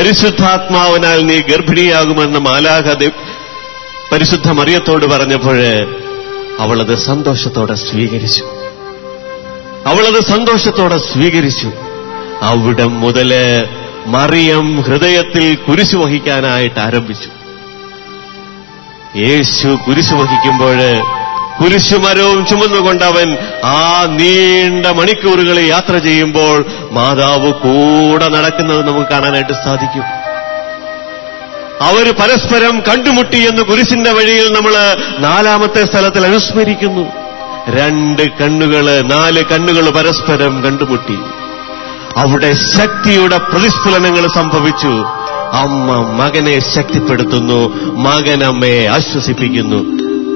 പരിശുദ്ധാത്മാവിനാൽ നീ ഗർഭിണിയാകുമെന്ന് മാലാഖ പരിശുദ്ധ മറിയത്തോട് പറഞ്ഞപ്പോൾ അവളത് സന്തോഷത്തോടെ സ്വീകരിച്ചു. അവിടെ മുതല് മറിയം ഹൃദയത്തിൽ കുരിശു വഹിക്കാനായിട്ട് ആരംഭിച്ചു. യേശു കുരിശു വഹിക്കുമ്പോൾ കുരിശുമരവും ചുമന്നുകൊണ്ട് അവൻ ആ നീണ്ട മണിക്കൂറുകൾ യാത്ര ചെയ്യുമ്പോൾ മാതാവ് കൂടെ നടക്കുന്നത് നമുക്ക് കാണാനായിട്ട് സാധിക്കും. അവര് പരസ്പരം കണ്ടുമുട്ടി എന്ന് കുരിശിന്റെ വഴിയിൽ നമ്മൾ 4-ാമത്തെ സ്ഥലത്തിൽ അനുസ്മരിക്കുന്നു. 4 കണ്ണുകൾ പരസ്പരം കണ്ടുമുട്ടി. അവിടെ ശക്തിയുടെ പ്രതിസ്ഫുലനങ്ങൾ സംഭവിച്ചു. അമ്മ മകനെ ശക്തിപ്പെടുത്തുന്നു, മകൻ അമ്മയെ ആശ്വസിപ്പിക്കുന്നു.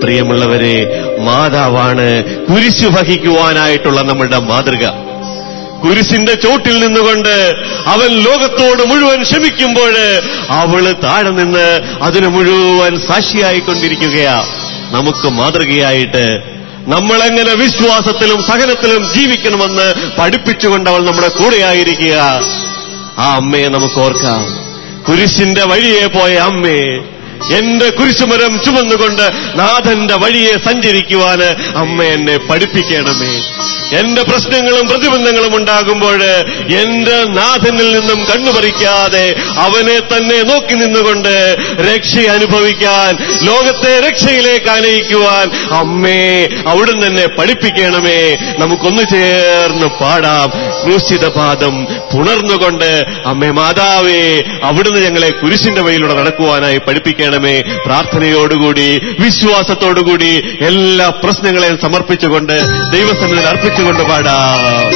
പ്രിയമുള്ളവരെ, മാതാവാണ് കുരിശു വഹിക്കുവാനായിട്ടുള്ള നമ്മളുടെ മാതൃക. കുരിശിന്റെ ചോട്ടിൽ നിന്നുകൊണ്ട് അവൻ ലോകത്തോട് മുഴുവൻ ക്ഷമിക്കുമ്പോൾ അവള് താഴെ നിന്ന് അതിന് മുഴുവൻ സാക്ഷിയായിക്കൊണ്ടിരിക്കുകയാ. നമുക്ക് മാതൃകയായിട്ട് നമ്മളെങ്ങനെ വിശ്വാസത്തിലും സഹനത്തിലും ജീവിക്കണമെന്ന് പഠിപ്പിച്ചുകൊണ്ട് അവൾ നമ്മുടെ കൂടെയായിരിക്കുക. ആ അമ്മയെ നമുക്ക് ഓർക്കാം. കുരിശിന്റെ വഴിയെ പോയ അമ്മേ, എന്റെ കുരിശുമരം ചുമന്നുകൊണ്ട് നാഥന്റെ വഴിയെ സഞ്ചരിക്കുവാന് അമ്മ എന്നെ പഠിപ്പിക്കണമേ. എന്റെ പ്രശ്നങ്ങളും പ്രതിബന്ധങ്ങളും ഉണ്ടാകുമ്പോൾ എന്റെ നാഥനിൽ നിന്നും കണ്ണുപറിക്കാതെ അവനെ തന്നെ നോക്കി നിന്നുകൊണ്ട് രക്ഷ അനുഭവിക്കാൻ, ലോകത്തെ രക്ഷയിലേക്ക് ആനയിക്കുവാൻ അമ്മേ അവിടുന്ന് തന്നെ പഠിപ്പിക്കണമേ. നമുക്കൊന്നു ചേർന്ന് പാടാം. ക്രൂശിത പാദം പുണർന്നുകൊണ്ട് അമ്മേ മാതാവേ, അവിടുന്ന് ഞങ്ങളെ കുരിശിന്റെ വഴിയിലൂടെ നടക്കുവാനായി പഠിപ്പിക്കണമേ. പ്രാർത്ഥനയോടുകൂടി വിശ്വാസത്തോടുകൂടി എല്ലാ പ്രശ്നങ്ങളെയും സമർപ്പിച്ചുകൊണ്ട് ദൈവസന്നിധിയിൽ അർപ്പിച്ചുകൊണ്ട് പാടാം.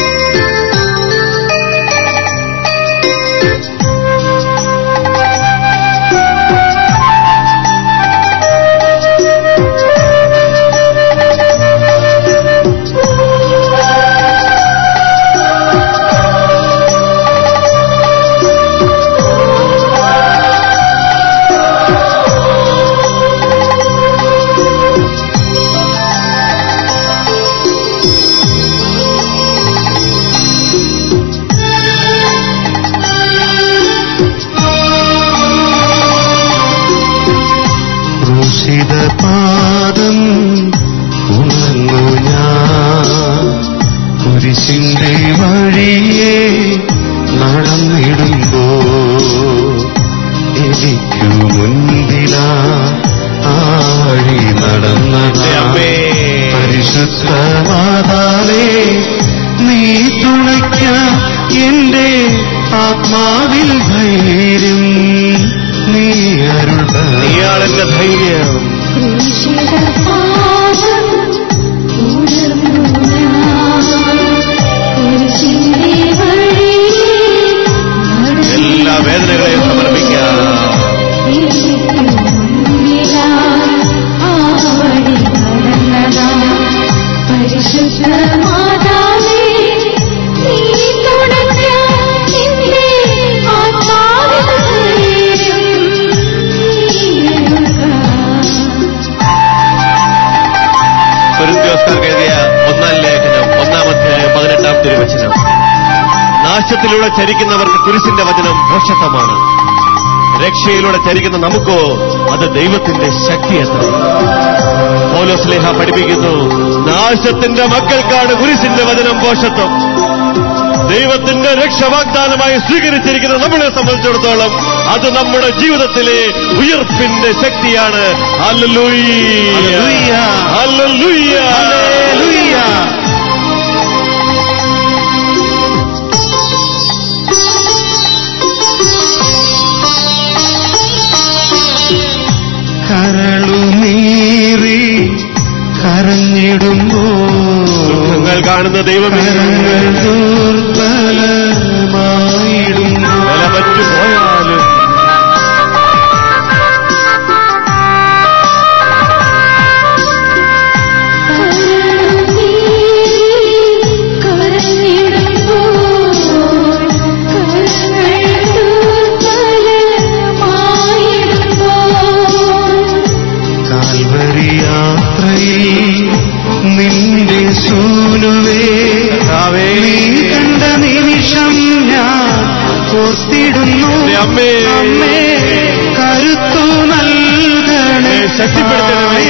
പാദം ഉണർന്നു ഞാൻ കുരിശിന്റെ വഴിയെ നടന്നിടുമ്പോ എനിക്കു മുൻപിലാ ആഴി നടന്നതേ പരിശുദ്ധ മാതാവേ, നീ തുണയ്ക്കാം എന്റെ ആത്മാവിൽ ധൈര്യം, നീയാണെന്റെ ധൈര്യം. എല്ലാ വേദനകളെയും സമർപ്പിക്കാം. എഴുതിയ 1-ാം ലേഖനം 1-ാം അധ്യായം 18-ാം തിരുവചനം. നാശത്തിലൂടെ ചരിക്കുന്നവർക്ക് കുരിശിന്റെ വചനം ഭോഷത്വമാണ്. രക്ഷയിലൂടെ ചരിക്കുന്ന നമുക്കോ അത് ദൈവത്തിന്റെ ശക്തിയത്ര. പൗലോസ് ശ്ലീഹ പഠിപ്പിക്കുന്നു, നാശത്തിന്റെ മക്കൾക്കാണ് കുരിശിന്റെ വചനം ഭോഷത്വം. ദൈവത്തിന്റെ രക്ഷാവാഗ്ദാനമായി സ്വീകരിച്ചിരിക്കുന്ന നമ്മളെ സംബന്ധിച്ചിടത്തോളം അത് നമ്മുടെ ജീവിതത്തിലെ ഉയർപ്പിന്റെ ശക്തിയാണ്. Hallelujah, hallelujah, hallelujah. കരളുനീറി കരഞ്ഞിടുമ്പോൾ ദുഃഖങ്ങൾ കാണുന്ന ദൈവമേ, ദുർബലമായിടുന്നു ബലമറ്റു പോയാലും നിന്റെ സൂനുവേ നീ കണ്ട നിമിഷം ഞാൻ ഓർത്തിടുന്നു. അമ്മേ അമ്മേ കരുത്തു നൽകണേ, ശക്തിപ്പെടുത്തണമേ,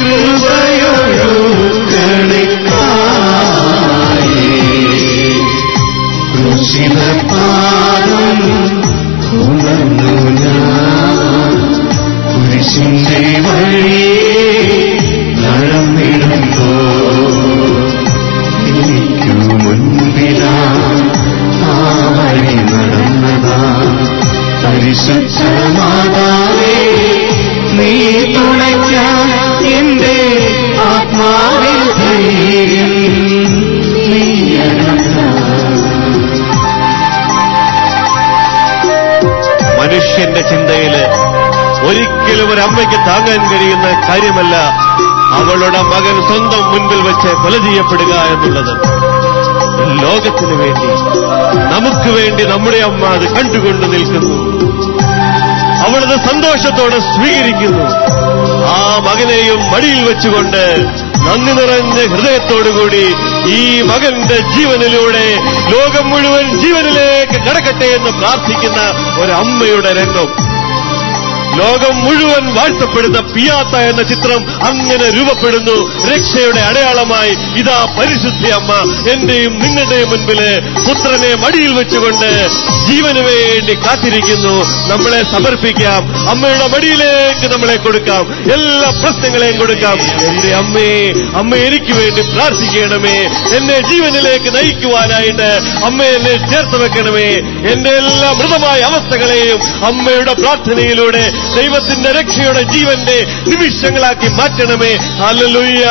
കൃപയൊഴുകണേ തായേ. ക്രൂശിതപാദം ഉണർന്നു ഞാൻ, കുരിശിന്റെ വഴിയെ നടന്നിടുമ്പോ എനിക്കു മുൻപിലാ ആ വഴി നടന്നതാ. പരിശുദ്ധ മാതാവേ നീ തുണയ്ക്കാൻ എന്റെ ആത്മാവിൽ ധൈര്യം മനുഷ്യന്റെ ചിന്തയില് ഒരിക്കലും ഒരു അമ്മയ്ക്ക് താങ്ങാൻ കഴിയുന്ന കാര്യമല്ല അവളുടെ മകൻ സ്വന്തം മുൻപിൽ വെച്ച് കൊല ചെയ്യപ്പെടുക എന്നുള്ളത്. ലോകത്തിനു വേണ്ടി, നമുക്ക് വേണ്ടി നമ്മുടെ അമ്മ അത് കണ്ടുകൊണ്ട് നിൽക്കുന്നു. അവളത് സന്തോഷത്തോടെ സ്വീകരിക്കുന്നു. ആ മകനെയും മടിയിൽ വെച്ചുകൊണ്ട് നന്ദി നിറഞ്ഞ ഹൃദയത്തോടുകൂടി ഈ മകന്റെ ജീവനിലൂടെ ലോകം മുഴുവൻ ജീവനിലേക്ക് കടക്കട്ടെ എന്ന് പ്രാർത്ഥിക്കുന്ന ഒരമ്മയുടെ രംഗം. ലോകം മുഴുവൻ വാഴ്ത്തപ്പെടുന്ന പിയാത്ത എന്ന ചിത്രം അങ്ങനെ രൂപപ്പെടുന്നു. രക്ഷയുടെ അടയാളമായി ഇതാ പരിശുദ്ധ അമ്മ എന്റെയും നിങ്ങളുടെയും മുൻപില് പുത്രനെ മടിയിൽ വെച്ചുകൊണ്ട് ജീവന് വേണ്ടി കാത്തിരിക്കുന്നു. നമ്മളെ സമർപ്പിക്കാം, അമ്മയുടെ മടിയിലേക്ക് നമ്മളെ കൊടുക്കാം, എല്ലാ പ്രശ്നങ്ങളെയും കൊടുക്കാം. എന്റെ അമ്മേ, അമ്മ എനിക്ക് വേണ്ടി പ്രാർത്ഥിക്കണമേ, എന്നെ ജീവനിലേക്ക് നയിക്കുവാനായിട്ട് അമ്മ എന്നെ ചേർത്ത് വെക്കണമേ. എന്റെ എല്ലാ മൃതമായ അവസ്ഥകളെയും അമ്മയുടെ പ്രാർത്ഥനയിലൂടെ ദൈവത്തിന്റെ രക്ഷയുടെ ജീവന്റെ നിമിഷങ്ങളാക്കി മാറ്റണമേ. ഹല്ലേലൂയ.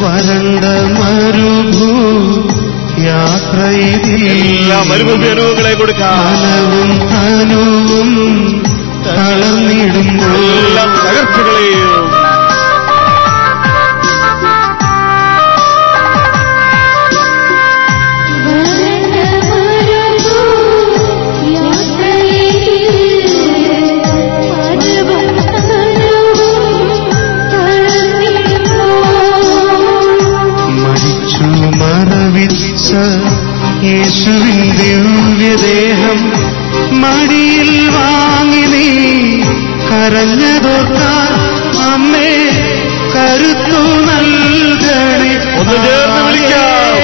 വരണ്ട മരുഭൂ യാത്രയിൽ എല്ലാ മരുഭൂമി അനുഭവങ്ങളെ കൊടുക്കാം. മനവും തനുവും തളർന്നിടുമ്പോൾ എല്ലാ തകർച്ചകളെയും യേശുവിൻ ദിവ്യദേഹം മടിയിൽ വാങ്ങി നീ കരഞ്ഞതോർക്കാൻ അമ്മേ കരുത്തു നൽകണേ. ഒന്ന് ചേർന്ന് വിളിക്കാം.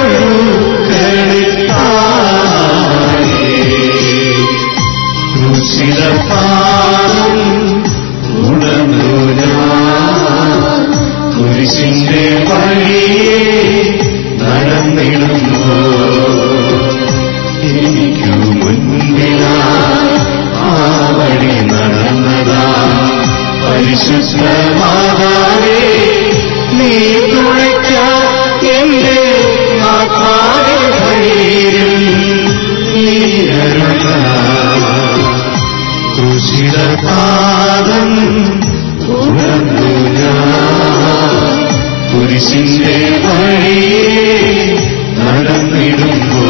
കൃപയൊഴുകണേ തായേ. ക്രൂശിതപാദം ഉണർന്നു ഞാൻ, കുരിശിന്റെ വഴിയെ നടന്നിടുമ്പോ എനിക്കു മുൻപിലാ ആ വഴി നടന്നതാ. പരിശുദ്ധ മാതാവേ നീ തുണയ്ക്കാൻ എന്റെ ആത്മാവിൽ ധൈര്യം നീ അരുള. ക്രൂശിതപാദം ഉണർന്നു ഞാൻ, കുരിശിന്റെ വഴിയെ നടന്നിടുമ്പോ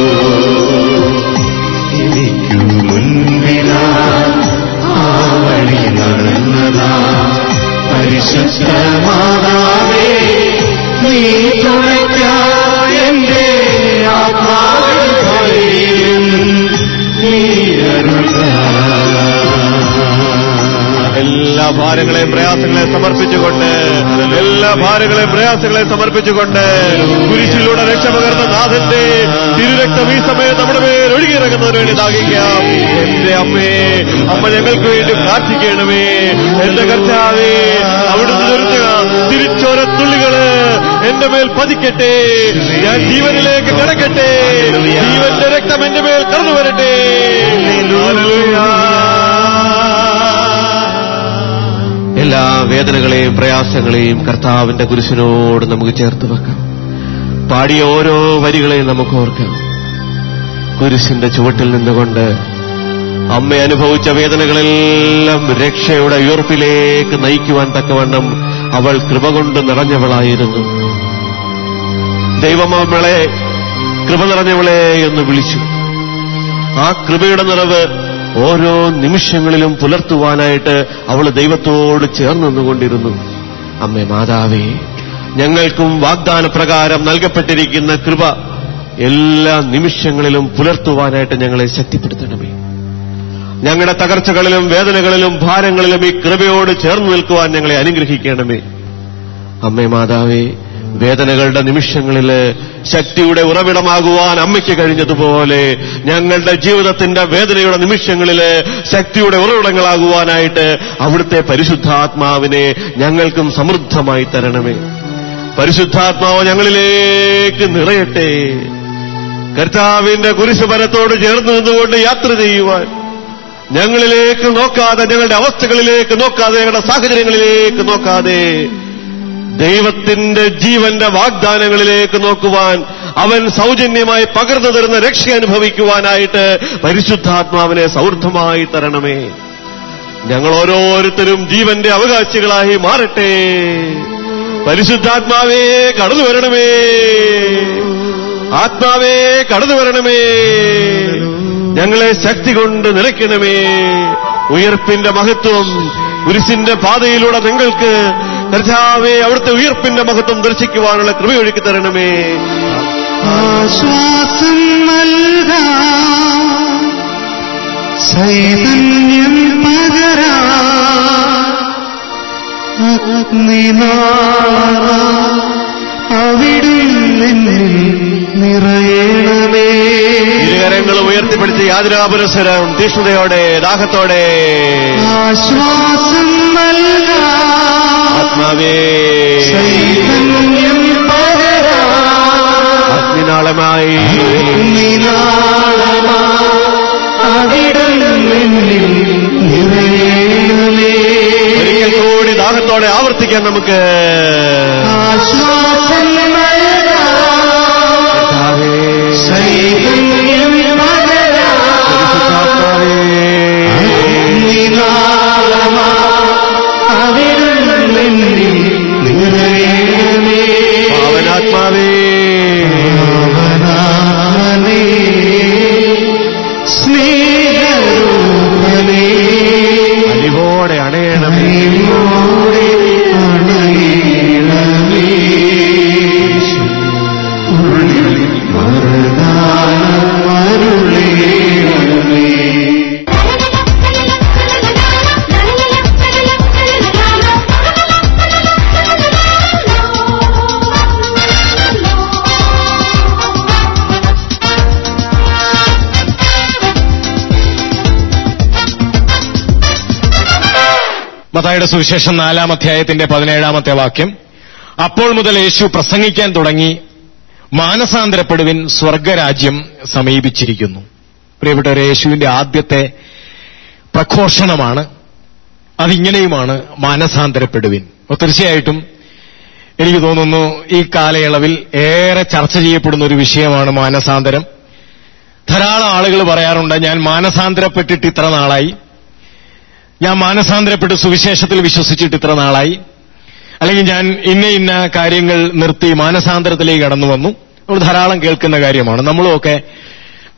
എനിക്കു മുൻപിലാ ആ വഴി നടന്നതാ. പരിശുദ്ധ മാതാവേ നീ തുണയ്ക്കാൻ എന്റെ ആത്മാവിൽ ധൈര്യം നീ അരുള. എല്ലാ ഭാരങ്ങളെയും പ്രയാസങ്ങളെയും സമർപ്പിച്ചുകൊണ്ട്, എല്ലാ ഭാരങ്ങളെയും പ്രയാസങ്ങളെയും സമർപ്പിച്ചുകൊണ്ട് കുരിശിലൂടെ രക്ഷപകർന്ന നാഥന്റെ തിരുരക്തം ഈ സമയം നമ്മുടെ മേൽ ഒഴുകിയിറങ്ങുന്നതിന് വേണ്ടി ദാഹിക്കാം. എന്റെ അമ്മേ, അമ്മ ഞങ്ങൾക്ക് വേണ്ടി പ്രാർത്ഥിക്കണമേ. എന്റെ കർത്താവേ, അവിടുന്ന് ചൊരിഞ്ഞ തിരിച്ചോരത്തുള്ളികള് എന്റെ മേൽ പതിക്കട്ടെ. ഞാൻ ജീവനിലേക്ക് കിടക്കട്ടെ. ജീവന്റെ രക്തം എന്റെ മേൽ കടന്നു വരട്ടെ. എല്ലാ വേദനകളെയും പ്രയാസങ്ങളെയും കർത്താവിന്റെ കുരിശിനോട് നമുക്ക് ചേർത്ത് വെക്കാം. പാടിയ ഓരോ വരികളെയും നമുക്ക് ഓർക്കാം. കുരിശിന്റെ ചുവട്ടിൽ നിന്നുകൊണ്ട് അമ്മ അനുഭവിച്ച വേദനകളെല്ലാം രക്ഷയുടെ ഉയർപ്പിലേക്ക് നയിക്കുവാൻ തക്കവണ്ണം അവൾ കൃപ കൊണ്ട് നിറഞ്ഞവളായിരുന്നു. ദൈവം അവളെ കൃപ നിറഞ്ഞവളെ എന്ന് വിളിച്ചു. ആ കൃപയുടെ നിറവ് ഓരോ നിമിഷങ്ങളിലും പുലർത്തുവാനായിട്ട് അവൾ ദൈവത്തോട് ചേർന്ന് നിന്നുകൊണ്ടിരുന്നു. അമ്മേ മാതാവേ, ഞങ്ങൾക്കും വാഗ്ദാന പ്രകാരം നൽകപ്പെട്ടിരിക്കുന്ന കൃപ എല്ലാ നിമിഷങ്ങളിലും പുലർത്തുവാനായിട്ട് ഞങ്ങളെ ശക്തിപ്പെടുത്തണമേ. ഞങ്ങളുടെ തകർച്ചകളിലും വേദനകളിലും ഭാരങ്ങളിലും ഈ കൃപയോട് ചേർന്ന് നിൽക്കുവാൻ ഞങ്ങളെ അനുഗ്രഹിക്കണമേ. അമ്മേ മാതാവേ, വേദനകളുടെ നിമിഷങ്ങളിൽ ശക്തിയുടെ ഉറവിടമാകുവാൻ അമ്മയ്ക്ക് കഴിഞ്ഞതുപോലെ ഞങ്ങളുടെ ജീവിതത്തിന്റെ വേദനയുടെ നിമിഷങ്ങളിൽ ശക്തിയുടെ ഉറവിടങ്ങളാകുവാനായിട്ട് അവിടുത്തെ പരിശുദ്ധാത്മാവിനെ ഞങ്ങൾക്കും സമൃദ്ധമായി തരണമേ. പരിശുദ്ധാത്മാവ് ഞങ്ങളിലേക്ക് നിറയട്ടെ. കർത്താവിന്റെ കുരിശുമരത്തോട് ചേർന്ന് നിന്നുകൊണ്ട് യാത്ര ചെയ്യുവാൻ, ഞങ്ങളിലേക്ക് നോക്കാതെ, ഞങ്ങളുടെ അവസ്ഥകളിലേക്ക് നോക്കാതെ, ഞങ്ങളുടെ സാഹചര്യങ്ങളിലേക്ക് നോക്കാതെ ദൈവത്തിന്റെ ജീവന്റെ വാഗ്ദാനങ്ങളിലേക്ക് നോക്കുവാൻ, അവൻ സൗജന്യമായി പകർന്നു തരുന്ന രക്ഷ അനുഭവിക്കുവാനായിട്ട് പരിശുദ്ധാത്മാവിനെ സമൃദ്ധമായി തരണമേ. ഞങ്ങൾ ഓരോരുത്തരും ജീവന്റെ അവകാശികളായി മാറട്ടെ. പരിശുദ്ധാത്മാവേ കടന്നു വരണമേ, ആത്മാവേ കടന്നു വരണമേ, ഞങ്ങളെ ശക്തി കൊണ്ട് നിറയ്ക്കണമേ. ഉയർപ്പിന്റെ മഹത്വം കുരിശിന്റെ പാതയിലൂടെ നിങ്ങൾക്ക് കർത്താവേ അവിടുത്തെ ഉയർപ്പിന്റെ മഹത്വം ദർശിക്കുവാനുള്ള കൃപയൊഴുക്കി തരണമേ. ആശ്വാസം നൽകാൻ, ചൈതന്യം പകരാൻ, അവിടുന്ന് നിറയണമേ. ഇരുകരങ്ങളും ഉയർത്തിപ്പിടിച്ച് യാതൊരാപുരസരം തീഷ്ണതയോടെ ദാഹത്തോടെ ആശ്വാസം നൽകാൻ, ആത്മാവേ ചൈതന്യം പകരാൻ, അഗ്നിനാളമായി അവിടുന്ന് നിറയണമേ. ഒരിക്കൽ കൂടി ദാഹത്തോടെ ആവർത്തിക്കാൻ നമുക്ക്. ആശ്വാസം ചൈതന്യം പാവനാത്മാവേ, സ്നേഹരൂപനേ, അലിവോടെ അണയണമേ. മത്തായിയുടെ സുവിശേഷം 4-ാം അധ്യായത്തിന്റെ 17-ാമത്തെ വാക്യം. അപ്പോൾ മുതൽ യേശു പ്രസംഗിക്കാൻ തുടങ്ങി, മാനസാന്തരപ്പെടുവിൻ, സ്വർഗരാജ്യം സമീപിച്ചിരിക്കുന്നു. പ്രിയപ്പെട്ടവരെ, യേശുവിന്റെ ആദ്യത്തെ പ്രഘോഷണമാണ്. അതിങ്ങനെയുമാണ്, മാനസാന്തരപ്പെടുവിൻ. തീർച്ചയായിട്ടും എനിക്ക് തോന്നുന്നു ഈ കാലയളവിൽ ഏറെ ചർച്ച ചെയ്യപ്പെടുന്ന ഒരു വിഷയമാണ് മാനസാന്തരം. ധാരാളം ആളുകൾ പറയാറുണ്ട്, ഞാൻ മാനസാന്തരപ്പെട്ടിട്ട് ഇത്ര നാളായി, ഞാൻ മാനസാന്തരപ്പെട്ട് സുവിശേഷത്തിൽ വിശ്വസിച്ചിട്ട് ഇത്ര നാളായി, അല്ലെങ്കിൽ ഞാൻ ഇന്ന കാര്യങ്ങൾ നിർത്തി മാനസാന്തരത്തിലേക്ക് കടന്നു വന്നു. നമ്മൾ ധാരാളം കേൾക്കുന്ന കാര്യമാണ്. നമ്മളുമൊക്കെ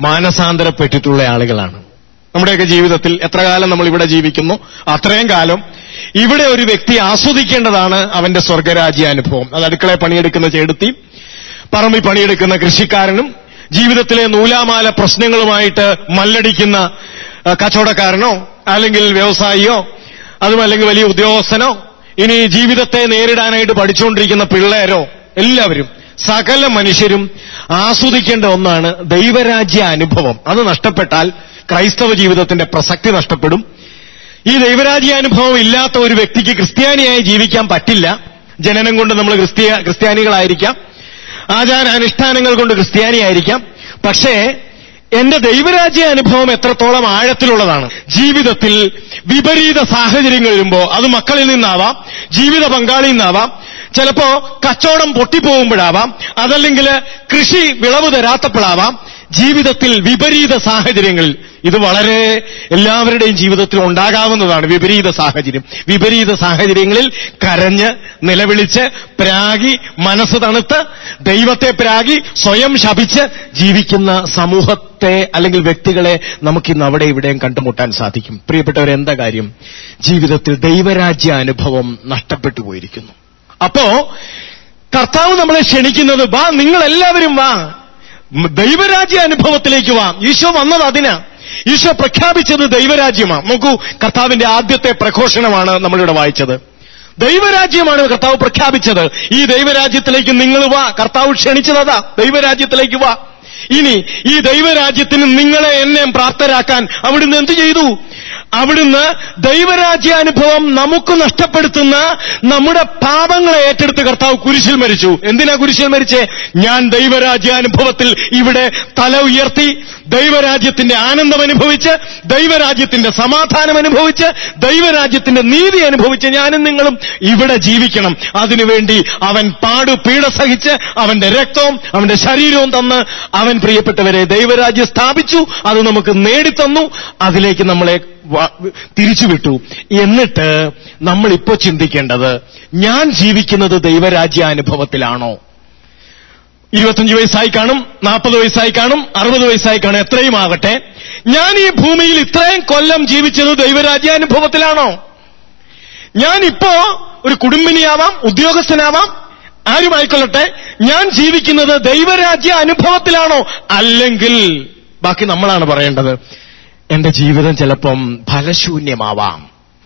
മാനസാന്തരപ്പെട്ടിട്ടുള്ള ആളുകളാണ്. നമ്മുടെയൊക്കെ ജീവിതത്തിൽ എത്ര കാലം നമ്മൾ ഇവിടെ ജീവിക്കുന്നു അത്രയും കാലം ഇവിടെ ഒരു വ്യക്തി ആസ്വദിക്കേണ്ടതാണ് അവന്റെ സ്വർഗരാജ്യാനുഭവം. അത് അടുക്കളയിൽ പണിയെടുക്കുന്ന ചേടുത്തി, പറമ്പിൽ പണിയെടുക്കുന്ന കൃഷിക്കാരനും, ജീവിതത്തിലെ നൂലാമാല പ്രശ്നങ്ങളുമായിട്ട് മല്ലടിക്കുന്ന കച്ചവടക്കാരനോ അല്ലെങ്കിൽ വ്യവസായിയോ, അതുമല്ലെങ്കിൽ വലിയ ഉദ്യോഗസ്ഥനോ, ഇനി ജീവിതത്തെ നേരിടാനായിട്ട് പഠിച്ചുകൊണ്ടിരിക്കുന്ന പിള്ളേരോ, എല്ലാവരും, സകല മനുഷ്യരും ആസ്വദിക്കേണ്ട ഒന്നാണ് ദൈവരാജ്യ അനുഭവം. അത് നഷ്ടപ്പെട്ടാൽ ക്രൈസ്തവ ജീവിതത്തിന്റെ പ്രസക്തി നഷ്ടപ്പെടും. ഈ ദൈവരാജ്യാനുഭവം ഇല്ലാത്ത ഒരു വ്യക്തിക്ക് ക്രിസ്ത്യാനിയായി ജീവിക്കാൻ പറ്റില്ല. ജനനം കൊണ്ട് നമ്മൾ ക്രിസ്ത്യാനികളായിരിക്കാം, ആചാരാനുഷ്ഠാനങ്ങൾ കൊണ്ട് ക്രിസ്ത്യാനിയായിരിക്കാം. പക്ഷേ എന്റെ ദൈവരാജ്യ അനുഭവം എത്രത്തോളം ആഴത്തിലുള്ളതാണ്. ജീവിതത്തിൽ വിപരീത സാഹചര്യങ്ങൾ വരുമ്പോൾ, അത് മക്കളിൽ നിന്നാവാം, ജീവിത പങ്കാളിയിൽ നിന്നാവാം, ചിലപ്പോ കച്ചവടം പൊട്ടിപ്പോകുമ്പോഴാവാം, അതല്ലെങ്കിൽ കൃഷി വിളവ് തരാത്തപ്പോഴാവാം. ജീവിതത്തിൽ വിപരീത സാഹചര്യങ്ങളിൽ, ഇത് വളരെ എല്ലാവരുടെയും ജീവിതത്തിൽ ഉണ്ടാകാവുന്നതാണ്. വിപരീത സാഹചര്യം, വിപരീത സാഹചര്യങ്ങളിൽ കരഞ്ഞ് നിലവിളിച്ച് പ്രാഗി മനസ്സ് തണുത്ത് ദൈവത്തെ പ്രാഗി സ്വയം ശപിച്ച് ജീവിക്കുന്ന സമൂഹത്തെ അല്ലെങ്കിൽ വ്യക്തികളെ നമുക്കിന്ന് അവിടെ ഇവിടെയും കണ്ടുമുട്ടാൻ സാധിക്കും. പ്രിയപ്പെട്ടവരെന്താ കാര്യം? ജീവിതത്തിൽ ദൈവരാജ്യ അനുഭവം നഷ്ടപ്പെട്ടു പോയിരിക്കുന്നു. അപ്പോ കർത്താവ് നമ്മളെ ക്ഷണിക്കുന്നത്, വാ നിങ്ങളെല്ലാവരും വാ, ദൈവരാജ്യ അനുഭവത്തിലേക്ക് വാ. ഈശോ വന്നത് അതിനാ. ഈശോ പ്രഖ്യാപിച്ചത് ദൈവരാജ്യമാണ്. നോക്കൂ, കർത്താവിന്റെ ആദ്യത്തെ പ്രഘോഷണമാണ് നമ്മളിവിടെ വായിച്ചത്. ദൈവരാജ്യമാണ് കർത്താവ് പ്രഖ്യാപിച്ചത്. ഈ ദൈവരാജ്യത്തിലേക്ക് നിങ്ങൾ വാ. കർത്താവ് ക്ഷണിച്ചതാ, ദൈവരാജ്യത്തിലേക്ക് വാ. ഇനി ഈ ദൈവരാജ്യത്തിന് നിങ്ങളെ എന്നെ പ്രാപ്തരാക്കാൻ അവിടുന്ന് എന്തു ചെയ്തു? അവിടുന്ന് ദൈവരാജ്യാനുഭവം നമുക്ക് നഷ്ടപ്പെടുത്തുന്ന നമ്മുടെ പാപങ്ങളെ ഏറ്റെടുത്ത് കർത്താവ് കുരിശിൽ മരിച്ചു. എന്തിനാ കുരിശിൽ മരിച്ചേ? ഞാൻ ദൈവരാജ്യാനുഭവത്തിൽ ഇവിടെ തല ഉയർത്തി ദൈവരാജ്യത്തിന്റെ ആനന്ദം അനുഭവിച്ച്, ദൈവരാജ്യത്തിന്റെ സമാധാനം അനുഭവിച്ച്, ദൈവരാജ്യത്തിന്റെ നീതി അനുഭവിച്ച് ഞാനും നിങ്ങളും ഇവിടെ ജീവിക്കണം. അതിനുവേണ്ടി അവൻ പീഡ സഹിച്ച് അവന്റെ രക്തവും അവന്റെ ശരീരവും തന്ന് അവൻ പ്രിയപ്പെട്ടവരെ ദൈവരാജ്യം സ്ഥാപിച്ചു. അത് നമുക്ക് നേടിത്തന്നു. അതിലേക്ക് നമ്മളെ തിരിച്ചുവിട്ടു. എന്നിട്ട് നമ്മളിപ്പോ ചിന്തിക്കേണ്ടത്, ഞാൻ ജീവിക്കുന്നത് ദൈവരാജ്യാനുഭവത്തിലാണോ? 25 വയസ്സായി കാണും, 40 വയസ്സായി കാണും, 60 വയസ്സായി കാണും, എത്രയും ആകട്ടെ, ഞാൻ ഈ ഭൂമിയിൽ ഇത്രയും കൊല്ലം ജീവിച്ചത് ദൈവരാജ്യാനുഭവത്തിലാണോ? ഞാനിപ്പോ ഒരു കുടുംബിനിയാവാം, ഉദ്യോഗസ്ഥനാവാം, ആരുമായിക്കൊള്ളട്ടെ, ഞാൻ ജീവിക്കുന്നത് ദൈവരാജ്യ അനുഭവത്തിലാണോ? അല്ലെങ്കിൽ ബാക്കി നമ്മളാണ് പറയേണ്ടത്. എന്റെ ജീവിതം ചിലപ്പം ഫലശൂന്യമാവാം.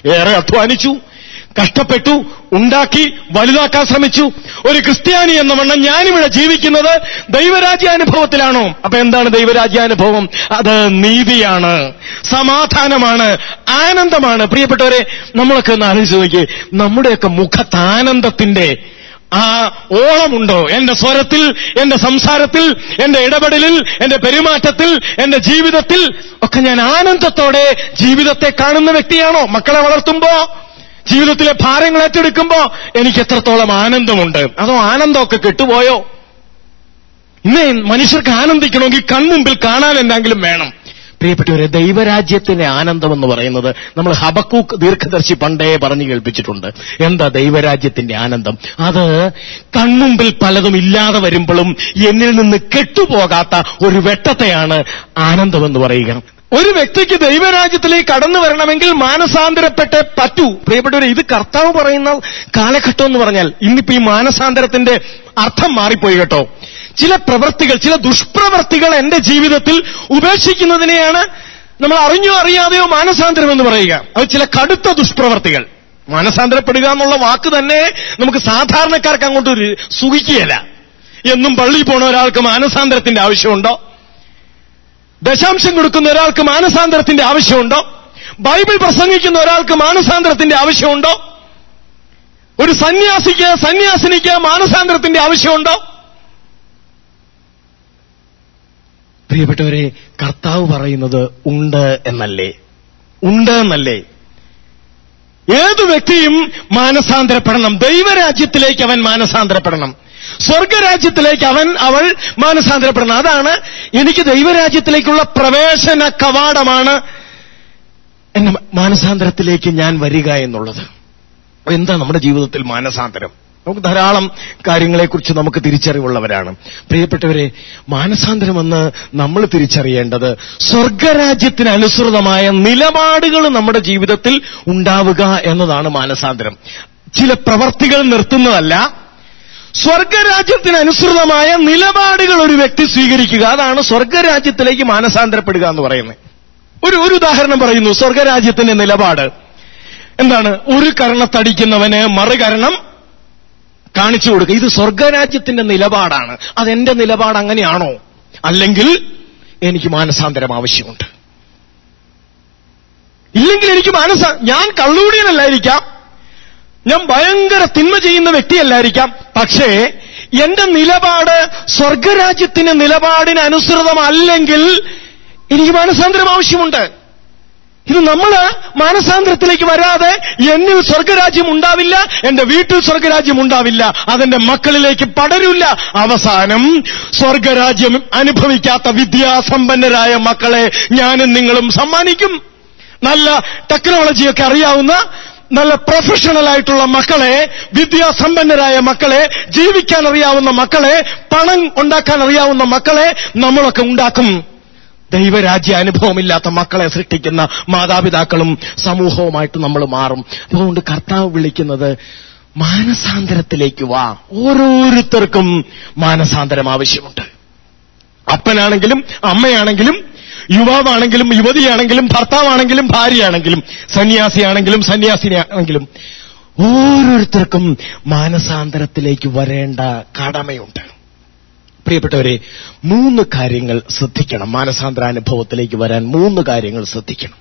ഏറെ അധ്വാനിച്ചു, കഷ്ടപ്പെട്ടു, ഉണ്ടാക്കി, വലുതാക്കാൻ ശ്രമിച്ചു. ഒരു ക്രിസ്ത്യാനി എന്ന വണ്ണം ഞാനിവിടെ ജീവിക്കുന്നത് ദൈവരാജ്യാനുഭവത്തിലാണോ? അപ്പൊ എന്താണ് ദൈവരാജ്യാനുഭവം? അത് നീതിയാണ്, സമാധാനമാണ്, ആനന്ദമാണ്. പ്രിയപ്പെട്ടവരെ, നമ്മളൊക്കെ ഒന്ന് ആലോചിച്ച് നോക്കിയേ, നമ്മുടെയൊക്കെ മുഖത്ത് ആനന്ദത്തിന്റെ ആ ഓളമുണ്ടോ? എന്റെ സ്വരത്തിൽ, എന്റെ സംസാരത്തിൽ, എന്റെ ഇടപെടലിൽ, എന്റെ പെരുമാറ്റത്തിൽ, എന്റെ ജീവിതത്തിൽ ഒക്കെ ഞാൻ ആനന്ദത്തോടെ ജീവിതത്തെ കാണുന്ന വ്യക്തിയാണോ? മക്കളെ വളർത്തുമ്പോ, ജീവിതത്തിലെ ഭാരങ്ങൾ ഏറ്റെടുക്കുമ്പോ എനിക്ക് എത്രത്തോളം ആനന്ദമുണ്ട്? അതോ ആനന്ദമൊക്കെ കെട്ടുപോയോ? ഇന്ന് മനുഷ്യർക്ക് ആനന്ദിക്കണമെങ്കിൽ കൺമുമ്പിൽ കാണാൻ എന്തെങ്കിലും വേണം. പ്രിയപ്പെട്ടവരെ, ദൈവരാജ്യത്തിന്റെ ആനന്ദം എന്ന് പറയുന്നത് നമ്മൾ ഹബക്കൂക്ക് ദീർഘദർശി പണ്ടേ പറഞ്ഞു കേൾപ്പിച്ചിട്ടുണ്ട്. എന്താ ദൈവരാജ്യത്തിന്റെ ആനന്ദം? അത് കൺമുമ്പിൽ പലതും ഇല്ലാതെ വരുമ്പോഴും എന്നിൽ നിന്ന് കെട്ടുപോകാത്ത ഒരു വെട്ടത്തെയാണ് ആനന്ദമെന്ന് പറയുക. ഒരു വ്യക്തിക്ക് ദൈവരാജ്യത്തിലേക്ക് കടന്നു വരണമെങ്കിൽ മാനസാന്തരപ്പെട്ടേ പറ്റൂ. പ്രിയപ്പെട്ടവരെ, ഇത് കർത്താവ് പറയുന്ന കാലഘട്ടം എന്ന് പറഞ്ഞാൽ ഇന്നിപ്പോ ഈ മാനസാന്തരത്തിന്റെ അർത്ഥം മാറിപ്പോയി കേട്ടോ. ചില പ്രവൃത്തികൾ, ചില ദുഷ്പ്രവൃത്തികൾ എന്റെ ജീവിതത്തിൽ ഉപേക്ഷിക്കുന്നതിനെയാണ് നമ്മൾ അറിഞ്ഞോ അറിയാതെയോ മാനസാന്തരം എന്ന് പറയുക. അത് ചില കടുത്ത ദുഷ്പ്രവൃത്തികൾ. മാനസാന്തരപ്പെടുക എന്നുള്ള വാക്ക് തന്നെ നമുക്ക് സാധാരണക്കാർക്ക് അങ്ങോട്ട് സുഖിക്കുകയല്ല. എന്നും പള്ളിയിൽ പോണ ഒരാൾക്ക് മാനസാന്തരത്തിന്റെ ആവശ്യമുണ്ടോ? ദശാംശം കൊടുക്കുന്ന ഒരാൾക്ക് മാനസാന്തരത്തിന്റെ ആവശ്യമുണ്ടോ? ബൈബിൾ പ്രസംഗിക്കുന്ന ഒരാൾക്ക് മാനസാന്തരത്തിന്റെ ആവശ്യമുണ്ടോ? ഒരു സന്യാസിനിക്ക് മാനസാന്തരത്തിന്റെ ആവശ്യമുണ്ടോ? പ്രിയപ്പെട്ടവരെ, കർത്താവ് പറയുന്നത് ഉണ്ട് എന്നല്ലേ? ഉണ്ട് എന്നല്ലേ? ഏതു വ്യക്തിയും മാനസാന്തരപ്പെടണം. ദൈവരാജ്യത്തിലേക്ക് അവൻ മാനസാന്തരപ്പെടണം. സ്വർഗരാജ്യത്തിലേക്ക് അവൾ മാനസാന്തരപ്പെടണം. അതാണ് എനിക്ക് ദൈവരാജ്യത്തിലേക്കുള്ള പ്രവേശന കവാടമാണ് എന്റെ മാനസാന്തരത്തിലേക്ക് ഞാൻ വരിക എന്നുള്ളത്. എന്താ നമ്മുടെ ജീവിതത്തിൽ മാനസാന്തരം? നമുക്ക് ധാരാളം കാര്യങ്ങളെക്കുറിച്ച് നമുക്ക് തിരിച്ചറിവുള്ളവരാണ്. പ്രിയപ്പെട്ടവരെ, മാനസാന്തരമെന്ന് നമ്മൾ തിരിച്ചറിയേണ്ടത് സ്വർഗരാജ്യത്തിന് അനുസൃതമായ നിലപാടുകൾ നമ്മുടെ ജീവിതത്തിൽ ഉണ്ടാവുക എന്നതാണ് മാനസാന്തരം. ചില പ്രവർത്തികൾ നിർത്തുന്നതല്ല, സ്വർഗരാജ്യത്തിന് അനുസൃതമായ നിലപാടുകൾ ഒരു വ്യക്തി സ്വീകരിക്കുക. അതാണ് സ്വർഗരാജ്യത്തിലേക്ക് മാനസാന്തരപ്പെടുക എന്ന് പറയുന്നത്. ഒരു ഉദാഹരണം പറയുന്നു. സ്വർഗരാജ്യത്തിന്റെ നിലപാട് എന്താണ്? ഒരു കരണത്തടിക്കുന്നവന് മറുകരണം കാണിച്ചു കൊടുക്കുക. ഇത് സ്വർഗരാജ്യത്തിന്റെ നിലപാടാണ്. അതെന്റെ നിലപാട് അങ്ങനെയാണോ? അല്ലെങ്കിൽ എനിക്ക് മാനസാന്തരം ആവശ്യമുണ്ട്. ഇല്ലെങ്കിൽ എനിക്ക് ഞാൻ കള്ളുകൂടിയനല്ലായിരിക്കാം, ഞാൻ ഭയങ്കര തിന്മ ചെയ്യുന്ന വ്യക്തിയല്ലായിരിക്കാം, പക്ഷേ എന്റെ നിലപാട് സ്വർഗരാജ്യത്തിന്റെ നിലപാടിന് അനുസൃതമല്ലെങ്കിൽ എനിക്ക് മാനസാന്തരം ആവശ്യമുണ്ട്. ഇത് നമ്മള് മാനസാന്തരത്തിലേക്ക് വരാതെ എന്നിൽ സ്വർഗരാജ്യം ഉണ്ടാവില്ല, എന്റെ വീട്ടിൽ സ്വർഗരാജ്യം ഉണ്ടാവില്ല, അതെന്റെ മക്കളിലേക്ക് പടരില്ല. അവസാനം സ്വർഗരാജ്യം അനുഭവിക്കാത്ത വിദ്യാസമ്പന്നരായ മക്കളെ ഞാനും നിങ്ങളും സമ്മാനിക്കും. നല്ല ടെക്നോളജിയൊക്കെ അറിയാവുന്ന, നല്ല പ്രൊഫഷണൽ ആയിട്ടുള്ള മക്കളെ, വിദ്യാസമ്പന്നരായ മക്കളെ, ജീവിക്കാൻ അറിയാവുന്ന മക്കളെ, പണം ഉണ്ടാക്കാൻ അറിയാവുന്ന മക്കളെ നമ്മളൊക്കെ ഉണ്ടാക്കും. ദൈവരാജ്യ അനുഭവമില്ലാത്ത മക്കളെ സൃഷ്ടിക്കുന്ന മാതാപിതാക്കളും സമൂഹവുമായിട്ട് നമ്മൾ മാറും. അതുകൊണ്ട് കർത്താവ് വിളിക്കുന്നത് മാനസാന്തരത്തിലേക്ക് വാ. ഓരോരുത്തർക്കും മാനസാന്തരം ആവശ്യമുണ്ട്. അപ്പനാണെങ്കിലും അമ്മയാണെങ്കിലും യുവാവാണെങ്കിലും യുവതിയാണെങ്കിലും ഭർത്താവാണെങ്കിലും ഭാര്യയാണെങ്കിലും സന്യാസിയാണെങ്കിലും സന്യാസിനിയാണെങ്കിലും ഓരോരുത്തർക്കും മാനസാന്തരത്തിലേക്ക് വരേണ്ട കടമയുണ്ട്. പ്രിയപ്പെട്ടവരെ, 3 കാര്യങ്ങൾ ശ്രദ്ധിക്കണം. മാനസാന്തരാനുഭവത്തിലേക്ക് വരാൻ 3 കാര്യങ്ങൾ ശ്രദ്ധിക്കണം.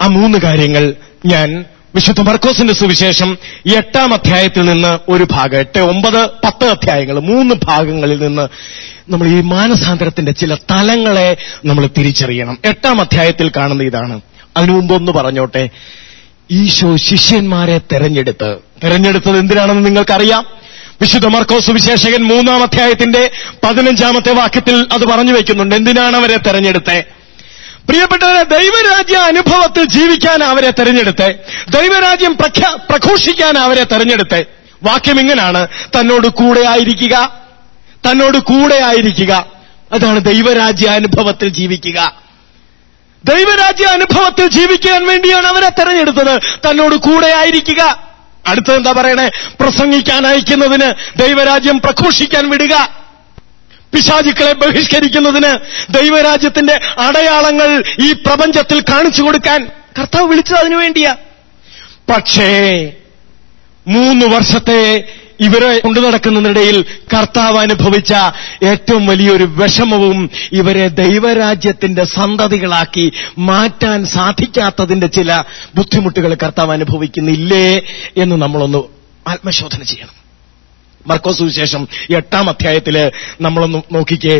ആ 3 കാര്യങ്ങൾ ഞാൻ വിശുദ്ധ മർക്കോസിന്റെ സുവിശേഷം 8-ാം അധ്യായത്തിൽ നിന്ന് ഒരു ഭാഗം, 8, 9, 10 അധ്യായങ്ങൾ 3 ഭാഗങ്ങളിൽ നിന്ന് നമ്മൾ ഈ മാനസാന്തരത്തിന്റെ ചില തലങ്ങളെ നമ്മൾ തിരിച്ചറിയണം. 8-ാം അധ്യായത്തിൽ കാണുന്ന ഇതാണ്. അതിനു മുമ്പ് ഒന്ന് പറഞ്ഞോട്ടെ. ഈശോ ശിഷ്യന്മാരെ തെരഞ്ഞെടുത്തത് എന്തിനാണെന്ന് നിങ്ങൾക്കറിയാം. വിശുദ്ധ മർക്കോസ് സുവിശേഷകൻ 3-ാം അധ്യായത്തിന്റെ 15-ാമത്തെ വാക്യത്തിൽ അത് പറഞ്ഞു വെക്കുന്നുണ്ട്. എന്തിനാണ് അവരെ തെരഞ്ഞെടുത്തത്? പ്രിയപ്പെട്ടവരെ, ദൈവരാജ്യ അനുഭവത്തിൽ ജീവിക്കാൻ അവരെ തെരഞ്ഞെടുത്ത്, ദൈവരാജ്യം പ്രഘോഷിക്കാൻ അവരെ തെരഞ്ഞെടുത്ത്. വാക്യം ഇങ്ങനാണ്: തന്നോട് കൂടെ ആയിരിക്കുക, തന്നോട് കൂടെ ആയിരിക്കുക. അതാണ് ദൈവരാജ്യ അനുഭവത്തിൽ ജീവിക്കുക. ദൈവരാജ്യ അനുഭവത്തിൽ ജീവിക്കാൻ വേണ്ടിയാണ് അവരെ തെരഞ്ഞെടുത്തത്. തന്നോട് കൂടെ ആയിരിക്കുക. അടുത്തതെന്താ പറയണേ? പ്രസംഗിക്കാൻ അയക്കുന്നതിന്, ദൈവരാജ്യം പ്രഘോഷിക്കാൻ വിടുക. പിശാചുക്കളെ ബഹിഷ്കരിക്കുന്നതിന്, ദൈവരാജ്യത്തിന്റെ അടയാളങ്ങൾ ഈ പ്രപഞ്ചത്തിൽ കാണിച്ചു കൊടുക്കാൻ കർത്താവ് വിളിച്ചത് അതിനു വേണ്ടിയാ. പക്ഷേ 3 വർഷത്തെ ഇവരെ കൊണ്ടു നടക്കുന്നതിനിടയിൽ കർത്താവ് അനുഭവിച്ച ഏറ്റവും വലിയൊരു വിഷമവും ഇവരെ ദൈവരാജ്യത്തിന്റെ സന്തതികളാക്കി മാറ്റാൻ സാധിക്കാത്തതിന്റെ ചില ബുദ്ധിമുട്ടുകൾ കർത്താവ് അനുഭവിക്കുന്നില്ലേ എന്ന് നമ്മളൊന്ന് ആത്മശോധന ചെയ്യണം. മർക്കോസ് സുവിശേഷം 8-ാം അധ്യായത്തില് നമ്മളൊന്ന് നോക്കിക്കേ.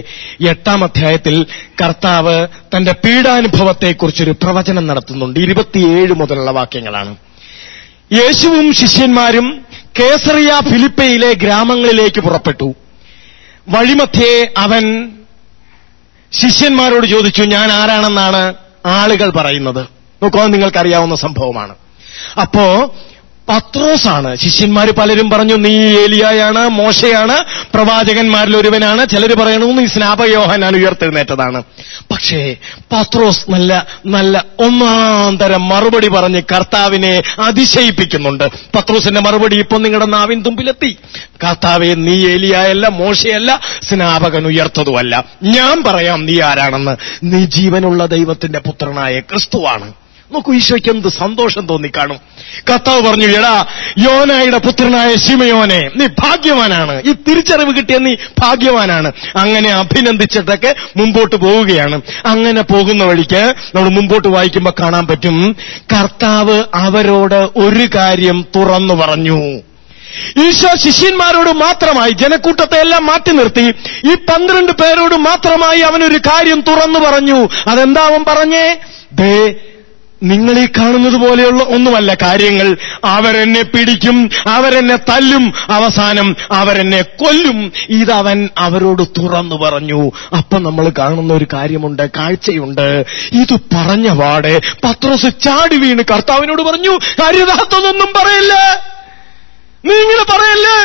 8-ാം അധ്യായത്തിൽ കർത്താവ് തന്റെ പീഡാനുഭവത്തെക്കുറിച്ചൊരു പ്രവചനം നടത്തുന്നുണ്ട്. 27 മുതലുള്ള വാക്യങ്ങളാണ്. യേശുവും ശിഷ്യന്മാരും കേസറിയ ഫിലിപ്പയിലെ ഗ്രാമങ്ങളിലേക്ക് പുറപ്പെട്ടു. വഴിമധ്യേ അവൻ ശിഷ്യന്മാരോട് ചോദിച്ചു, ഞാൻ ആരാണെന്നാണ് ആളുകൾ പറയുന്നത്? നോക്കൂ, നിങ്ങൾക്കറിയാവുന്ന സംഭവമാണ്. അപ്പോ പത്രോസാണ്. ശിഷ്യന്മാർ പലരും പറഞ്ഞു, നീ ഏലിയായാണ്, മോശയാണ്, പ്രവാചകന്മാരിൽ ഒരുവനാണ്. ചിലർ പറയണു നീ സ്നാപകയോഹന്നാൻ ഉയർത്തെഴുന്നേറ്റതാണ്. പക്ഷേ പത്രോസ് നല്ല ഒന്നാന്തരം മറുപടി പറഞ്ഞ് കർത്താവിനെ അതിശയിപ്പിക്കുന്നുണ്ട്. പത്രോസിന്റെ മറുപടി ഇപ്പൊ നിങ്ങളുടെ നാവിൻ തുമ്പിലെത്തി. കർത്താവെ, നീ ഏലിയായല്ല, മോശയല്ല, സ്നാപകൻ ഉയർത്തതുമല്ല. ഞാൻ പറയാം നീ ആരാണെന്ന്. നീ ജീവനുള്ള ദൈവത്തിന്റെ പുത്രനായ ക്രിസ്തുവാണ്. നോക്കൂ, ഈശോയ്ക്ക് എന്ത് സന്തോഷം തോന്നിക്കാണും. കർത്താവ് പറഞ്ഞു, എടാ യോനായുടെ പുത്രനായ ശിമയോനെ, നീ ഭാഗ്യവാനാണ്. ഈ തിരിച്ചറിവ് കിട്ടിയ നീ ഭാഗ്യവാനാണ്. അങ്ങനെ അഭിനന്ദിച്ചിട്ടൊക്കെ മുമ്പോട്ട് പോവുകയാണ്. അങ്ങനെ പോകുന്ന വഴിക്ക് നമ്മൾ മുമ്പോട്ട് വായിക്കുമ്പോൾ കാണാൻ പറ്റും, കർത്താവ് അവരോട് ഒരു കാര്യം തുറന്നു പറഞ്ഞു. ഈശോ ശിഷ്യന്മാരോട് മാത്രമായി, ജനക്കൂട്ടത്തെ എല്ലാം മാറ്റി നിർത്തി ഈ 12 പേരോട് മാത്രമായി അവനൊരു കാര്യം തുറന്നു പറഞ്ഞു. അതെന്താ അവൻ പറഞ്ഞേ? നിങ്ങൾ ഈ കാണുന്നത് പോലെയുള്ള ഒന്നുമല്ല കാര്യങ്ങൾ. അവരെന്നെ പിടിക്കും, അവരെന്നെ തല്ലും, അവസാനം അവരെന്നെ കൊല്ലും. ഇതവൻ അവരോട് തുറന്നു പറഞ്ഞു. അപ്പൊ നമ്മൾ കാണുന്ന ഒരു കാര്യമുണ്ട്, കാഴ്ചയുണ്ട്. ഇത് പറഞ്ഞ പാടെ പത്രോസ് ചാടി വീണ് കർത്താവിനോട് പറഞ്ഞു, കാര്യദാഹത്തൊന്നും പറയല്ല, നീ ഇങ്ങനെ പറയല്ലേ,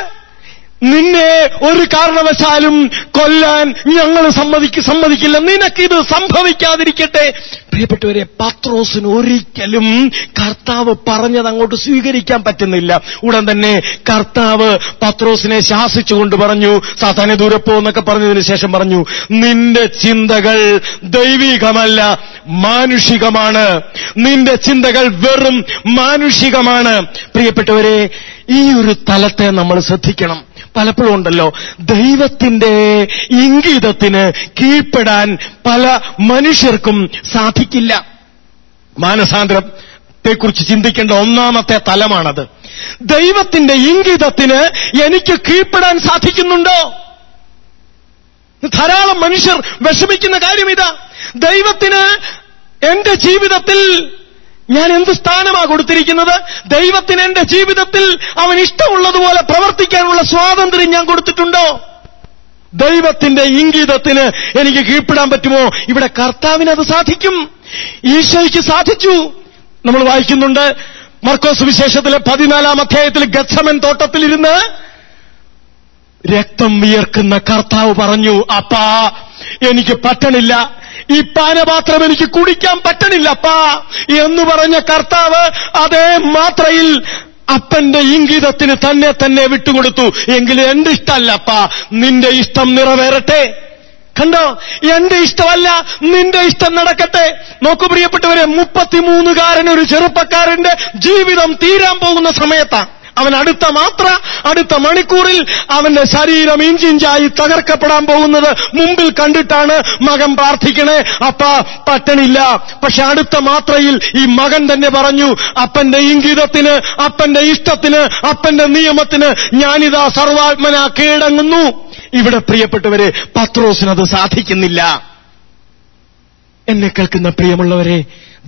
നിന്നെ ഒരു കാരണവശാലും കൊല്ലാൻ ഞങ്ങൾ സമ്മതിക്കില്ല, നിനക്കിത് സംഭവിക്കാതിരിക്കട്ടെ. പ്രിയപ്പെട്ടവരെ, പത്രോസിന് ഒരിക്കലും കർത്താവ് പറഞ്ഞത് അങ്ങോട്ട് സ്വീകരിക്കാൻ പറ്റുന്നില്ല. ഉടൻ തന്നെ കർത്താവ് പത്രോസിനെ ശാസിച്ചുകൊണ്ട് പറഞ്ഞു, സാത്താനെ ദൂരെ പോ എന്നൊക്കെ പറഞ്ഞതിന് ശേഷം പറഞ്ഞു, നിന്റെ ചിന്തകൾ ദൈവികമല്ല, മാനുഷികമാണ്. നിന്റെ ചിന്തകൾ വെറും മാനുഷികമാണ്. പ്രിയപ്പെട്ടവരെ, ഈ ഒരു തലത്തെ നമ്മൾ ശ്രദ്ധിക്കണം. പലപ്പോഴും ഉണ്ടല്ലോ, ദൈവത്തിന്റെ ഇംഗിതത്തിന് കീഴ്പ്പെടാൻ പല മനുഷ്യർക്കും സാധിക്കില്ല. മാനസാന്തരത്തെക്കുറിച്ച് ചിന്തിക്കേണ്ട 1-ാമത്തെ തലമാണത്. ദൈവത്തിന്റെ ഇംഗിതത്തിന് എനിക്ക് കീഴ്പ്പെടാൻ സാധിക്കുന്നുണ്ടോ? ധാരാളം മനുഷ്യർ വിഷമിക്കുന്ന കാര്യം ഇതാ. ദൈവത്തിന് എന്റെ ജീവിതത്തിൽ ഞാൻ എന്ത് സ്ഥാനമാണ് കൊടുത്തിരിക്കുന്നത്? ദൈവത്തിന് എന്റെ ജീവിതത്തിൽ അവൻ ഇഷ്ടമുള്ളതുപോലെ പ്രവർത്തിക്കാനുള്ള സ്വാതന്ത്ര്യം ഞാൻ കൊടുത്തിട്ടുണ്ടോ? ദൈവത്തിന്റെ ഇംഗിതത്തിന് എനിക്ക് കീഴ്പ്പെടാൻ പറ്റുമോ? ഇവിടെ കർത്താവിന് അത് സാധിക്കും, ഈശോയ്ക്ക് സാധിച്ചു. നമ്മൾ വായിക്കുന്നുണ്ട് മർക്കോസ് സുവിശേഷത്തിലെ 14-ാം അധ്യായത്തിൽ ഗത്സമൻ തോട്ടത്തിലിരുന്ന് രക്തം വിയർക്കുന്ന കർത്താവ് പറഞ്ഞു, അപ്പാ എനിക്ക് പറ്റണില്ല, ഈ പാനപാത്രം എനിക്ക് കുടിക്കാൻ പറ്റണില്ലപ്പാ എന്ന് പറഞ്ഞ കർത്താവ് അതേ മാത്രയിൽ അപ്പന്റെ ഇംഗിതത്തിന് തന്നെ വിട്ടുകൊടുത്തു. എങ്കിലും എന്റെ ഇഷ്ടമല്ലപ്പാ, നിന്റെ ഇഷ്ടം നിറവേറട്ടെ. കണ്ടോ, എന്റെ ഇഷ്ടമല്ല, നിന്റെ ഇഷ്ടം നടക്കട്ടെ. നോക്കൂ പ്രിയപ്പെട്ടവരെ, 33കാരൻ ഒരു ചെറുപ്പക്കാരന്റെ ജീവിതം തീരാൻ പോകുന്ന സമയത്താണ്. അവൻ അടുത്ത മണിക്കൂറിൽ അവന്റെ ശരീരം ഇഞ്ചിഞ്ചായി തകർക്കപ്പെടാൻ പോകുന്നത് മുമ്പിൽ കണ്ടിട്ടാണ് മകൻ പ്രാർത്ഥിക്കണേ, അപ്പാ പറ്റണില്ല. പക്ഷെ അടുത്ത മാത്രയിൽ ഈ മകൻ തന്നെ പറഞ്ഞു, അപ്പന്റെ ഇംഗിതത്തിന്, അപ്പന്റെ ഇഷ്ടത്തിന്, അപ്പന്റെ നിയമത്തിന് ഞാനിതാ സർവാത്മന കീഴടങ്ങുന്നു. ഇവിടെ പ്രിയപ്പെട്ടവരെ, പത്രോസിനത് സാധിക്കുന്നില്ല. എന്നെ കേൾക്കുന്ന പ്രിയമുള്ളവരെ,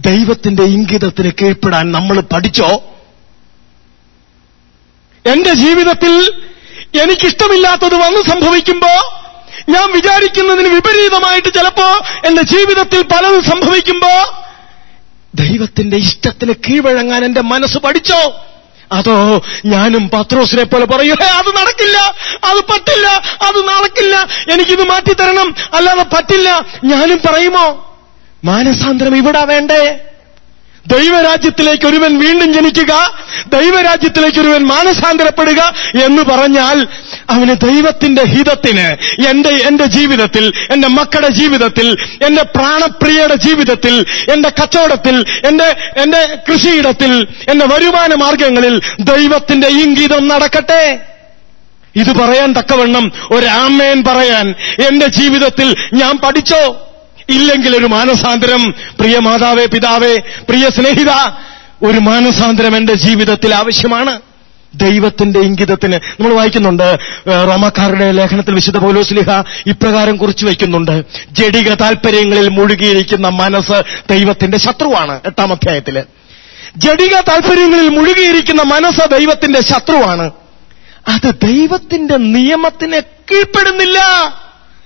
ദൈവത്തിന്റെ ഇംഗിതത്തിന് കീഴ്പ്പെടാൻ നമ്മൾ പഠിച്ചോ? എന്റെ ജീവിതത്തിൽ എനിക്കിഷ്ടമില്ലാത്തത് വന്ന് സംഭവിക്കുമ്പോ, ഞാൻ വിചാരിക്കുന്നതിന് വിപരീതമായിട്ട് ചിലപ്പോ എന്റെ ജീവിതത്തിൽ പലതും സംഭവിക്കുമ്പോ, ദൈവത്തിന്റെ ഇഷ്ടത്തിന് കീഴ്വഴങ്ങാൻ എന്റെ മനസ്സ് പഠിച്ചോ? അതോ ഞാനും പത്രോസിനെ പോലെ പറയൂ, അത് നടക്കില്ല, അത് പറ്റില്ല, അത് നടക്കില്ല, എനിക്കിത് മാറ്റിത്തരണം, അല്ലാതെ പറ്റില്ല, ഞാനും പറയുമോ? മാനസാന്തരം ഇവിടെ വേണ്ടേ? ദൈവരാജ്യത്തിലേക്ക് ഒരുവൻ വീണ്ടും ജനിക്കുക, ദൈവരാജ്യത്തിലേക്ക് ഒരുവൻ മാനസാന്തരപ്പെടുക എന്ന് പറഞ്ഞാൽ അവന് ദൈവത്തിന്റെ ഹിതത്തിന് എന്റെ ജീവിതത്തിൽ, എന്റെ മക്കളുടെ ജീവിതത്തിൽ, എന്റെ പ്രാണപ്രിയയുടെ ജീവിതത്തിൽ, എന്റെ കച്ചവടത്തിൽ, എന്റെ കൃഷിയിടത്തിൽ, എന്റെ വരുമാന മാർഗങ്ങളിൽ ദൈവത്തിന്റെ ഇംഗിതം നടക്കട്ടെ. ഇത് പറയാൻ തക്കവണ്ണം ഒരു ആമേൻ പറയാൻ എന്റെ ജീവിതത്തിൽ ഞാൻ പഠിച്ചോ? ഇല്ലെങ്കിൽ ഒരു മാനസാന്തരം, പ്രിയ മാതാവേ, പിതാവേ, പ്രിയ സ്നേഹിത, ഒരു മാനസാന്തരം എന്റെ ജീവിതത്തിൽ ആവശ്യമാണ്. ദൈവത്തിന്റെ ഇംഗിതത്തിന് നമ്മൾ വായിക്കുന്നുണ്ട്, റോമാക്കാരുടെ ലേഖനത്തിൽ വിശുദ്ധ പൗലോസ്ലീഹ ഇപ്രകാരം കുറിച്ചു വയ്ക്കുന്നുണ്ട്, ജഡിക താല്പര്യങ്ങളിൽ മുഴുകിയിരിക്കുന്ന മനസ്സ് ദൈവത്തിന്റെ ശത്രുവാണ്. 8-ാം അധ്യായത്തില് ജഡിക താല്പര്യങ്ങളിൽ മുഴുകിയിരിക്കുന്ന മനസ്സ് ദൈവത്തിന്റെ ശത്രുവാണ്. അത് ദൈവത്തിന്റെ നിയമത്തിന് കീഴ്പ്പെടുന്നില്ല.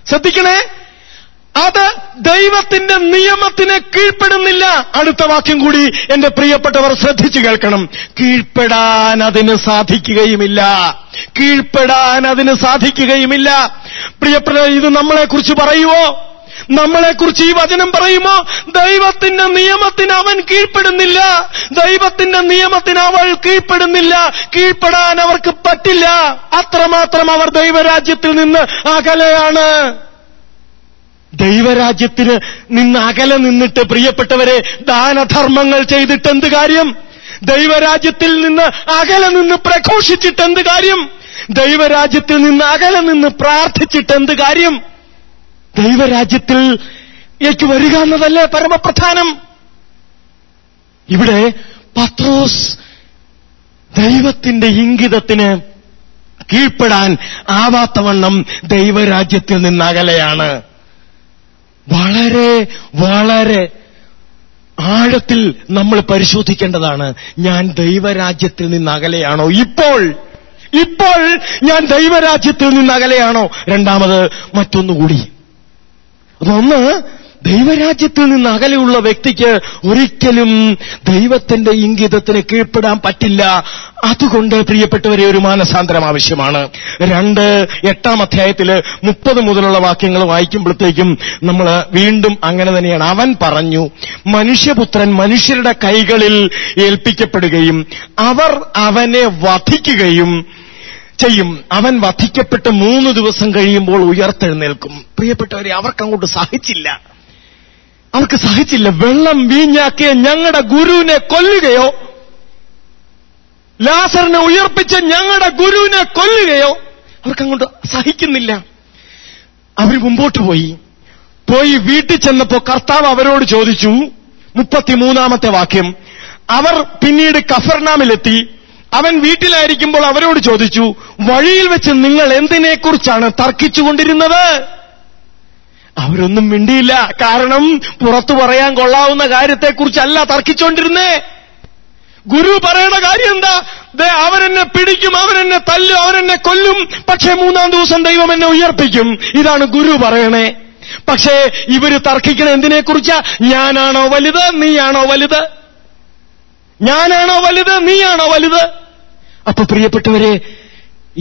ശ്രദ്ധിക്കണേ, അത് ദൈവത്തിന്റെ നിയമത്തിന് കീഴ്പ്പെടുന്നില്ല. അടുത്ത വാക്യം കൂടി എന്റെ പ്രിയപ്പെട്ടവർ ശ്രദ്ധിച്ചു കേൾക്കണം. കീഴ്പ്പെടാൻ അതിന് സാധിക്കുകയുമില്ല, കീഴ്പ്പെടാൻ അതിന് സാധിക്കുകയുമില്ല. പ്രിയപ്പെട്ടവർ, ഇത് നമ്മളെക്കുറിച്ച് പറയുമോ? നമ്മളെക്കുറിച്ച് ഈ വചനം പറയുമോ? ദൈവത്തിന്റെ നിയമത്തിന് അവൻ കീഴ്പ്പെടുന്നില്ല, ദൈവത്തിന്റെ നിയമത്തിന് അവൾ കീഴ്പ്പെടുന്നില്ല. കീഴ്പ്പെടാൻ അവർക്ക് പറ്റില്ല. അത്രമാത്രം അവർ ദൈവരാജ്യത്തിൽ നിന്ന് അകലെയാണ്. ദൈവരാജ്യത്തിന് നിന്ന് അകലെ നിന്നിട്ട് പ്രിയപ്പെട്ടവരെ, ദാനധർമ്മങ്ങൾ ചെയ്തിട്ട് എന്ത് കാര്യം? ദൈവരാജ്യത്തിൽ നിന്ന് അകലെ നിന്ന് പ്രഘോഷിച്ചിട്ട് എന്ത് കാര്യം? ദൈവരാജ്യത്തിൽ നിന്ന് അകലെ നിന്ന് പ്രാർത്ഥിച്ചിട്ട് എന്ത് കാര്യം? ദൈവരാജ്യത്തിലേക്ക് വരിക എന്നതല്ലേ പരമപ്രധാനം. ഇവിടെ പത്രോസ് ദൈവത്തിന്റെ ഇംഗിതത്തിന് കീഴ്പ്പെടാൻ ആവാത്തവണ്ണം ദൈവരാജ്യത്തിൽ നിന്ന് അകലെയാണ്. വളരെ വളരെ ആഴത്തിൽ നമ്മൾ പരിശോധിക്കേണ്ടതാണ്. ഞാൻ ദൈവരാജ്യത്തിൽ നിന്ന് അകലെയാണോ? ഇപ്പോൾ ഞാൻ ദൈവരാജ്യത്തിൽ നിന്ന് അകലെയാണോ? രണ്ടാമത് മറ്റൊന്നുകൂടി, അതൊന്ന്, ദൈവരാജ്യത്തിൽ നിന്ന് അകലെയുള്ള വ്യക്തിക്ക് ഒരിക്കലും ദൈവത്തിന്റെ ഇംഗിതത്തിന് കീഴ്പ്പെടാൻ പറ്റില്ല. അതുകൊണ്ട് പ്രിയപ്പെട്ടവരെ, ഒരു മാനസാന്തരം ആവശ്യമാണ്. 8-ാം അധ്യായത്തില് 30 മുതലുള്ള വാക്യങ്ങൾ വായിക്കുമ്പോഴത്തേക്കും നമ്മൾ വീണ്ടും അങ്ങനെ തന്നെയാണ്. അവൻ പറഞ്ഞു, മനുഷ്യപുത്രൻ മനുഷ്യരുടെ കൈകളിൽ ഏൽപ്പിക്കപ്പെടുകയും അവർ അവനെ വധിക്കുകയും ചെയ്യും. അവൻ വധിക്കപ്പെട്ട് 3 ദിവസം കഴിയുമ്പോൾ ഉയർത്തെഴുന്നേൽക്കും. പ്രിയപ്പെട്ടവരെ, അവർക്കങ്ങോട്ട് അവർക്ക് സഹിച്ചില്ല. വെള്ളം വീഞ്ഞാക്കിയ ഞങ്ങളുടെ ഗുരുവിനെ കൊല്ലുകയോ, ലാസറിനെ ഉയർപ്പിച്ച ഞങ്ങളുടെ ഗുരുവിനെ കൊല്ലുകയോ അവർക്കങ്ങോട്ട് സഹിക്കുന്നില്ല. അവർ മുമ്പോട്ട് പോയി വീട്ടിൽ ചെന്നപ്പോ കർത്താവ് അവരോട് ചോദിച്ചു. 33-ാമത്തെ വാക്യം, അവർ പിന്നീട് കഫർനാമിലെത്തി. അവൻ വീട്ടിലായിരിക്കുമ്പോൾ അവരോട് ചോദിച്ചു, വഴിയിൽ വെച്ച് നിങ്ങൾ എന്തിനെക്കുറിച്ചാണ് തർക്കിച്ചുകൊണ്ടിരുന്നത്? അവരൊന്നും മിണ്ടിയില്ല. കാരണം പുറത്തു പറയാൻ കൊള്ളാവുന്ന കാര്യത്തെക്കുറിച്ചല്ല തർക്കിച്ചുകൊണ്ടിരുന്നേ. ഗുരു പറയണ കാര്യം എന്താ? അവരെന്നെ പിടിക്കും, അവരെന്നെ തല്ലും, അവരെന്നെ കൊല്ലും, പക്ഷേ 3-ാം ദിവസം ദൈവം എന്നെ ഉയർപ്പിക്കും. ഇതാണ് ഗുരു പറയണേ. പക്ഷേ ഇവര് തർക്കിക്കണ എന്തിനെക്കുറിച്ചാ? ഞാനാണോ വലുത്, നീയാണോ വലുത്? ഞാനാണോ വലുത്, നീയാണോ വലുത്? അപ്പൊ പ്രിയപ്പെട്ടവരെ,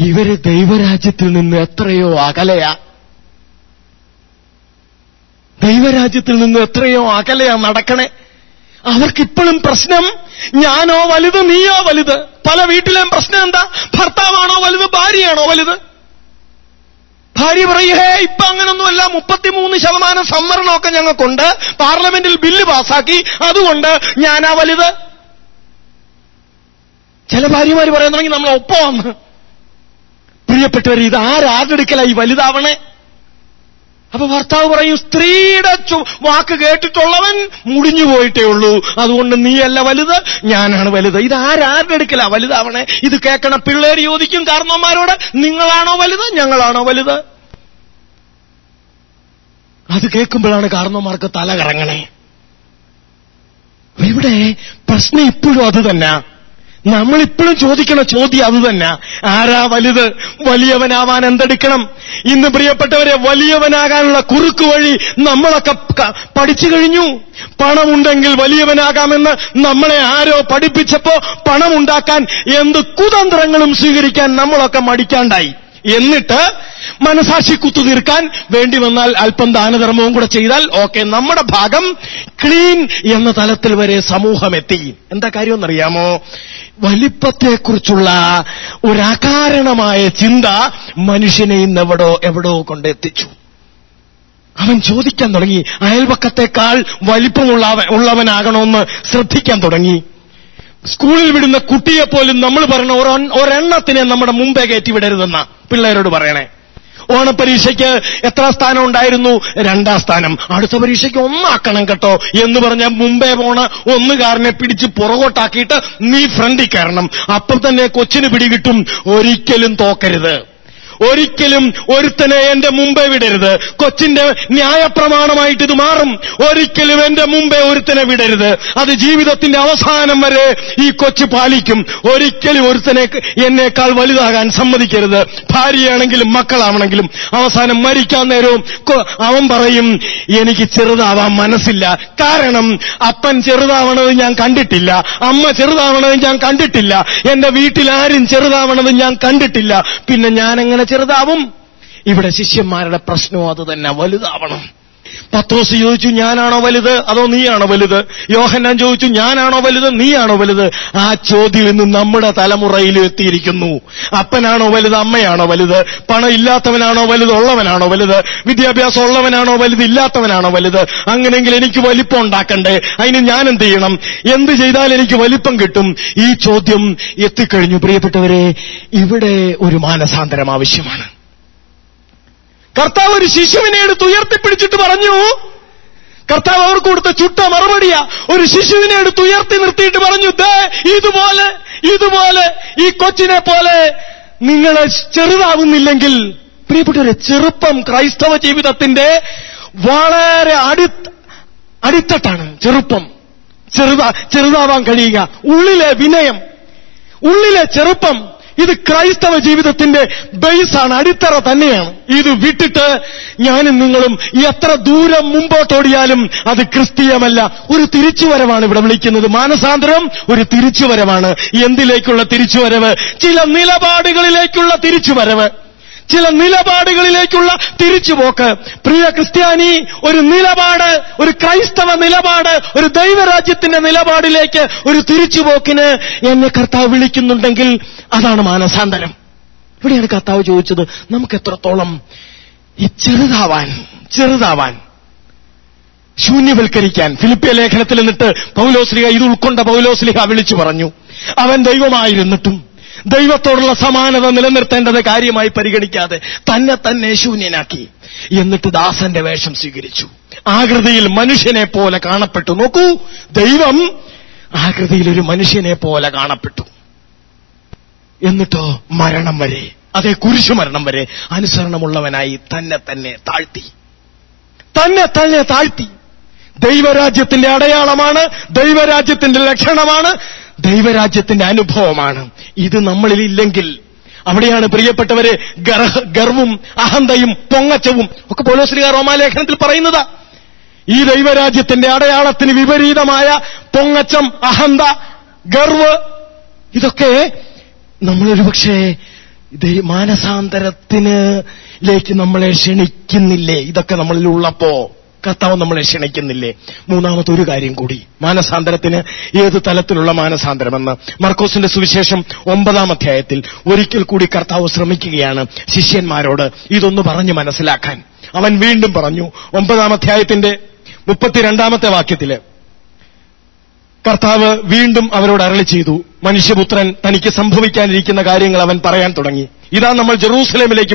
ഇവര് ദൈവരാജ്യത്തിൽ നിന്ന് എത്രയോ അകലെയാ. ദൈവരാജ്യത്തിൽ നിന്ന് എത്രയോ അകലെയാ നടക്കണേ. അവർക്കിപ്പോഴും പ്രശ്നം ഞാനോ വലുത് നീയോ വലുത്. പല വീട്ടിലെയും പ്രശ്നം എന്താ? ഭർത്താവാണോ വലുത്, ഭാര്യയാണോ വലുത്? ഭാര്യ പറയേ ഇപ്പൊ അങ്ങനൊന്നുമല്ല, 33% സംവരണമൊക്കെ ഞങ്ങൾക്കുണ്ട്, പാർലമെന്റിൽ ബില്ല് പാസാക്കി, അതുകൊണ്ട് ഞാനാ വലുത്. ചില ഭാര്യമാര് പറയാൻ തുടങ്ങി നമ്മൾ ഒപ്പമാന്ന്. പ്രിയപ്പെട്ടവർ, ഇത് ആരാടെടുക്കലായി വലുതാവണേ? അപ്പൊ ഭർത്താവ് പറയും സ്ത്രീയുടെ വാക്ക് കേട്ടിട്ടുള്ളവൻ മുടിഞ്ഞു പോയിട്ടേ ഉള്ളൂ, അതുകൊണ്ട് നീയല്ല വലുത്, ഞാനാണ് വലുത്. ഇത് ആരാരുടെ അടുക്കലാ വലുതാവണേ? ഇത് കേൾക്കണ പിള്ളേര് ചോദിക്കും കാരണവന്മാരോട്, നിങ്ങളാണോ വലുത്, ഞങ്ങളാണോ വലുത്? അത് കേൾക്കുമ്പോഴാണ് കാരണവന്മാർക്ക് തല കറങ്ങണേ. ഇവിടെ പ്രശ്നം ഇപ്പോഴും അത് തന്നെ. നമ്മളിപ്പോഴും ചോദിക്കണ ചോദ്യം അത് തന്നെ, ആരാ വലുത്? വലിയവനാവാൻ എന്തെടുക്കണം? ഇന്ന് പ്രിയപ്പെട്ടവരെ, വലിയവനാകാനുള്ള കുറുക്ക് വഴി നമ്മളൊക്കെ പഠിച്ചു കഴിഞ്ഞു. പണമുണ്ടെങ്കിൽ വലിയവനാകാമെന്ന് നമ്മളെ ആരോ പഠിപ്പിച്ചപ്പോ പണമുണ്ടാക്കാൻ എന്ത് കുതന്ത്രങ്ങളും സ്വീകരിക്കാൻ നമ്മളൊക്കെ മടിക്കാണ്ടായി. എന്നിട്ട് മനസാക്ഷി കുത്തുതീർക്കാൻ വേണ്ടി വന്നാൽ അല്പം ദാനധർമ്മവും കൂടെ ചെയ്താൽ ഓക്കെ, നമ്മുടെ ഭാഗം ക്ലീൻ എന്ന തലത്തിൽ വരെ സമൂഹം എത്തി. എന്താ കാര്യമെന്നറിയാമോ? വലിപ്പത്തെക്കുറിച്ചുള്ള ഒരു അകാരണമായ ചിന്ത മനുഷ്യനെ ഇന്ന് എവിടോ കൊണ്ടെത്തിച്ചു. അവൻ ചോദിക്കാൻ തുടങ്ങി, അയൽപക്കത്തെക്കാൾ വലിപ്പമുള്ളവനാകണമെന്ന് ശ്രദ്ധിക്കാൻ തുടങ്ങി. സ്കൂളിൽ വിടുന്ന കുട്ടിയെപ്പോലും നമ്മൾ പറഞ്ഞ ഒരെണ്ണത്തിനെ നമ്മുടെ മുമ്പേ കയറ്റി വിടരുതെന്ന പിള്ളേരോട് പറയണേ. ഓണപരീക്ഷയ്ക്ക് എത്ര സ്ഥാനം ഉണ്ടായിരുന്നു? 2ാം സ്ഥാനം. അടുത്ത പരീക്ഷയ്ക്ക് 1 ആക്കണം കേട്ടോ എന്ന് പറഞ്ഞാൽ മുമ്പേ പോണ ഒന്നുകാരനെ പിടിച്ച് പുറകോട്ടാക്കിയിട്ട് നീ ഫ്രണ്ടിൽ കയറണം. അപ്പോൾ തന്നെ കൊച്ചിന് പിടികിട്ടും, ഒരിക്കലും തോക്കരുത്, ഒരിക്കലും ഒരുത്തനെ എന്റെ മുമ്പേ വിടരുത്. കൊച്ചിന്റെ ന്യായപ്രമാണമായിട്ട് ഇത് മാറും. ഒരിക്കലും എന്റെ മുമ്പേ ഒരുത്തനെ വിടരുത്. അത് ജീവിതത്തിന്റെ അവസാനം വരെ ഈ കൊച്ചു പാലിക്കും. ഒരിക്കലും ഒരുത്തനെ എന്നേക്കാൾ വലുതാകാൻ സമ്മതിക്കരുത്. ഭാര്യയാണെങ്കിലും മക്കളാവണമെങ്കിലും അവസാനം മരിക്കാൻ നേരവും അവൻ പറയും, എനിക്ക് ചെറുതാവാൻ മനസ്സില്ല. കാരണം അപ്പൻ ചെറുതാവണത് ഞാൻ കണ്ടിട്ടില്ല, അമ്മ ചെറുതാവണത് ഞാൻ കണ്ടിട്ടില്ല, എന്റെ വീട്ടിൽ ആരും ചെറുതാവണത് ഞാൻ കണ്ടിട്ടില്ല, പിന്നെ ഞാനെങ്ങനെ ചെറുതാവും? ഇവിടെ ശിഷ്യന്മാരുടെ പ്രശ്നവും അത് തന്നെ, വലുതാവണം. പത്രോസ് ചോദിച്ചു, ഞാനാണോ വലുത് അതോ നീയാണോ വലുത്? യോഹന്നാൻ ചോദിച്ചു, ഞാനാണോ വലുത് നീയാണോ വലുത്? ആ ചോദ്യം ഇന്ന് നമ്മുടെ തലമുറയിലും എത്തിയിരിക്കുന്നു. അപ്പനാണോ വലുത്, അമ്മയാണോ വലുത്? പണം ഇല്ലാത്തവനാണോ വലുത്, ഉള്ളവനാണോ വലുത്? വിദ്യാഭ്യാസം ഉള്ളവനാണോ വലുത്, ഇല്ലാത്തവനാണോ വലുത്? അങ്ങനെയെങ്കിൽ എനിക്ക് വലിപ്പം ഉണ്ടാക്കണ്ടേ, അതിന് ഞാൻ എന്ത് ചെയ്യണം? എന്ത് ചെയ്താൽ എനിക്ക് വലിപ്പം കിട്ടും? ഈ ചോദ്യം എത്തിക്കഴിഞ്ഞു. പ്രിയപ്പെട്ടവരെ, ഇവിടെ ഒരു മാനസാന്തരം ആവശ്യമാണ്. കർത്താവ് ഒരു ശിശുവിനെ എടുത്ത് ഉയർത്തിപ്പിടിച്ചിട്ട് പറഞ്ഞു, കർത്താവ് അവർക്ക് കൊടുത്ത ചുട്ട മറുപടിയാ. ഒരു ശിശുവിനെ എടുത്ത് ഉയർത്തി നിർത്തിയിട്ട് പറഞ്ഞു, ദേ ഇതുപോലെ ഈ കൊച്ചിനെ പോലെ നിങ്ങളെ ചെറുതാവുന്നില്ലെങ്കിൽ. പ്രിയപ്പെട്ടവരെ, ചെറുപ്പം ക്രൈസ്തവ ജീവിതത്തിന്റെ വളരെ അടിത്തട്ടാണ്. ചെറുപ്പം, ചെറുതാവാൻ കഴിയുക, ഉള്ളിലെ വിനയം, ഉള്ളിലെ ചെറുപ്പം, ഇത് ക്രൈസ്തവ ജീവിതത്തിന്റെ ബേസാണ്, അടിത്തറ തന്നെയാണ്. ഇത് വിട്ടിട്ട് ഞാനും നിങ്ങളും എത്ര ദൂരം മുമ്പോട്ടോടിയാലും അത് ക്രിസ്തീയമല്ല. ഒരു തിരിച്ചുവരവാണ് ഇവിടെ വിളിക്കുന്നത്. മാനസാന്തരം ഒരു തിരിച്ചുവരവാണ്. എന്തിലേക്കുള്ള തിരിച്ചുവരവ്? ചില നിലപാടുകളിലേക്കുള്ള തിരിച്ചുവരവ്, ചില നിലപാടുകളിലേക്കുള്ള തിരിച്ചുപോക്ക്. പ്രിയ ക്രിസ്ത്യാനി, ഒരു നിലപാട്, ഒരു ക്രൈസ്തവ നിലപാട്, ഒരു ദൈവരാജ്യത്തിന്റെ നിലപാടിലേക്ക് ഒരു തിരിച്ചുപോക്കിന് എന്നെ കർത്താവ് വിളിക്കുന്നുണ്ടെങ്കിൽ അതാണ് മാനസാന്തരം. ഇവിടെയാണ് കർത്താവ് ചോദിച്ചത്, നമുക്ക് എത്രത്തോളം ഈ ചെറുതാവാൻ ശൂന്യവൽക്കരിക്കാൻ. ഫിലിപ്പിയ ലേഖനത്തിൽ നിന്നിട്ട് പൗലോസ്ലിഹ, ഇത് ഉൾക്കൊണ്ട പൗലോസ്ലിഹ വിളിച്ചു പറഞ്ഞു, അവൻ ദൈവമായിരുന്നിട്ടും ദൈവത്തോടുള്ള സമാനത നിലനിർത്തേണ്ടത് കാര്യമായി പരിഗണിക്കാതെ തന്നെ ശൂന്യനാക്കി. എന്നിട്ട് ദാസന്റെ വേഷം സ്വീകരിച്ചു. ആകൃതിയിൽ മനുഷ്യനെ പോലെ കാണപ്പെട്ടു. നോക്കൂ, ദൈവം ആകൃതിയിൽ ഒരു മനുഷ്യനെ പോലെ കാണപ്പെട്ടു. എന്നിട്ടോ മരണം വരെ, അതേ കുരിശുമരണം വരെ അനുസരണമുള്ളവനായി തന്നെ താഴ്ത്തി. ദൈവരാജ്യത്തിന്റെ അടയാളമാണ്, ദൈവരാജ്യത്തിന്റെ ലക്ഷണമാണ്, ദൈവരാജ്യത്തിന്റെ അനുഭവമാണ്. ഇത് നമ്മളിൽ ഇല്ലെങ്കിൽ അവിടെയാണ് പ്രിയപ്പെട്ടവരെ ഗർവും അഹന്തയും പൊങ്ങച്ചവും ഒക്കെ പൗലോസ്ലീഹ റോമാലേഖനത്തിൽ പറയുന്നത്. ഈ ദൈവരാജ്യത്തിന്റെ അടയാളത്തിന് വിപരീതമായ പൊങ്ങച്ചം, അഹന്ത, ഗർവ്, ഇതൊക്കെ നമ്മളൊരു പക്ഷേ മാനസാന്തരത്തിലേക്ക് നമ്മളെ ക്ഷണിക്കുന്നില്ലേ? ഇതൊക്കെ നമ്മളിൽ ഉള്ളപ്പോ കർത്താവ് നമ്മളെ ക്ഷണിക്കുന്നില്ലേ? മൂന്നാമത്തെ ഒരു കാര്യം കൂടി, മാനസാന്തരത്തിന് ഏത് തലത്തിലുള്ള മാനസാന്തരമെന്ന് മർക്കോസിന്റെ സുവിശേഷം 9-ാം അധ്യായത്തിൽ ഒരിക്കൽ കൂടി കർത്താവ് ശ്രമിക്കുകയാണ് ശിഷ്യന്മാരോട് ഇതൊന്ന് പറഞ്ഞു മനസ്സിലാക്കാൻ. അവൻ വീണ്ടും പറഞ്ഞു. 9-ാം അധ്യായത്തിന്റെ 32-ാമത്തെ വാക്യത്തില് കർത്താവ് വീണ്ടും അവരോട് അരുളി ചെയ്തു, മനുഷ്യപുത്രൻ തനിക്ക് സംഭവിക്കാനിരിക്കുന്ന കാര്യങ്ങൾ അവൻ പറയാൻ തുടങ്ങി. ഇതാ നമ്മൾ ജെറൂസലേമിലേക്ക്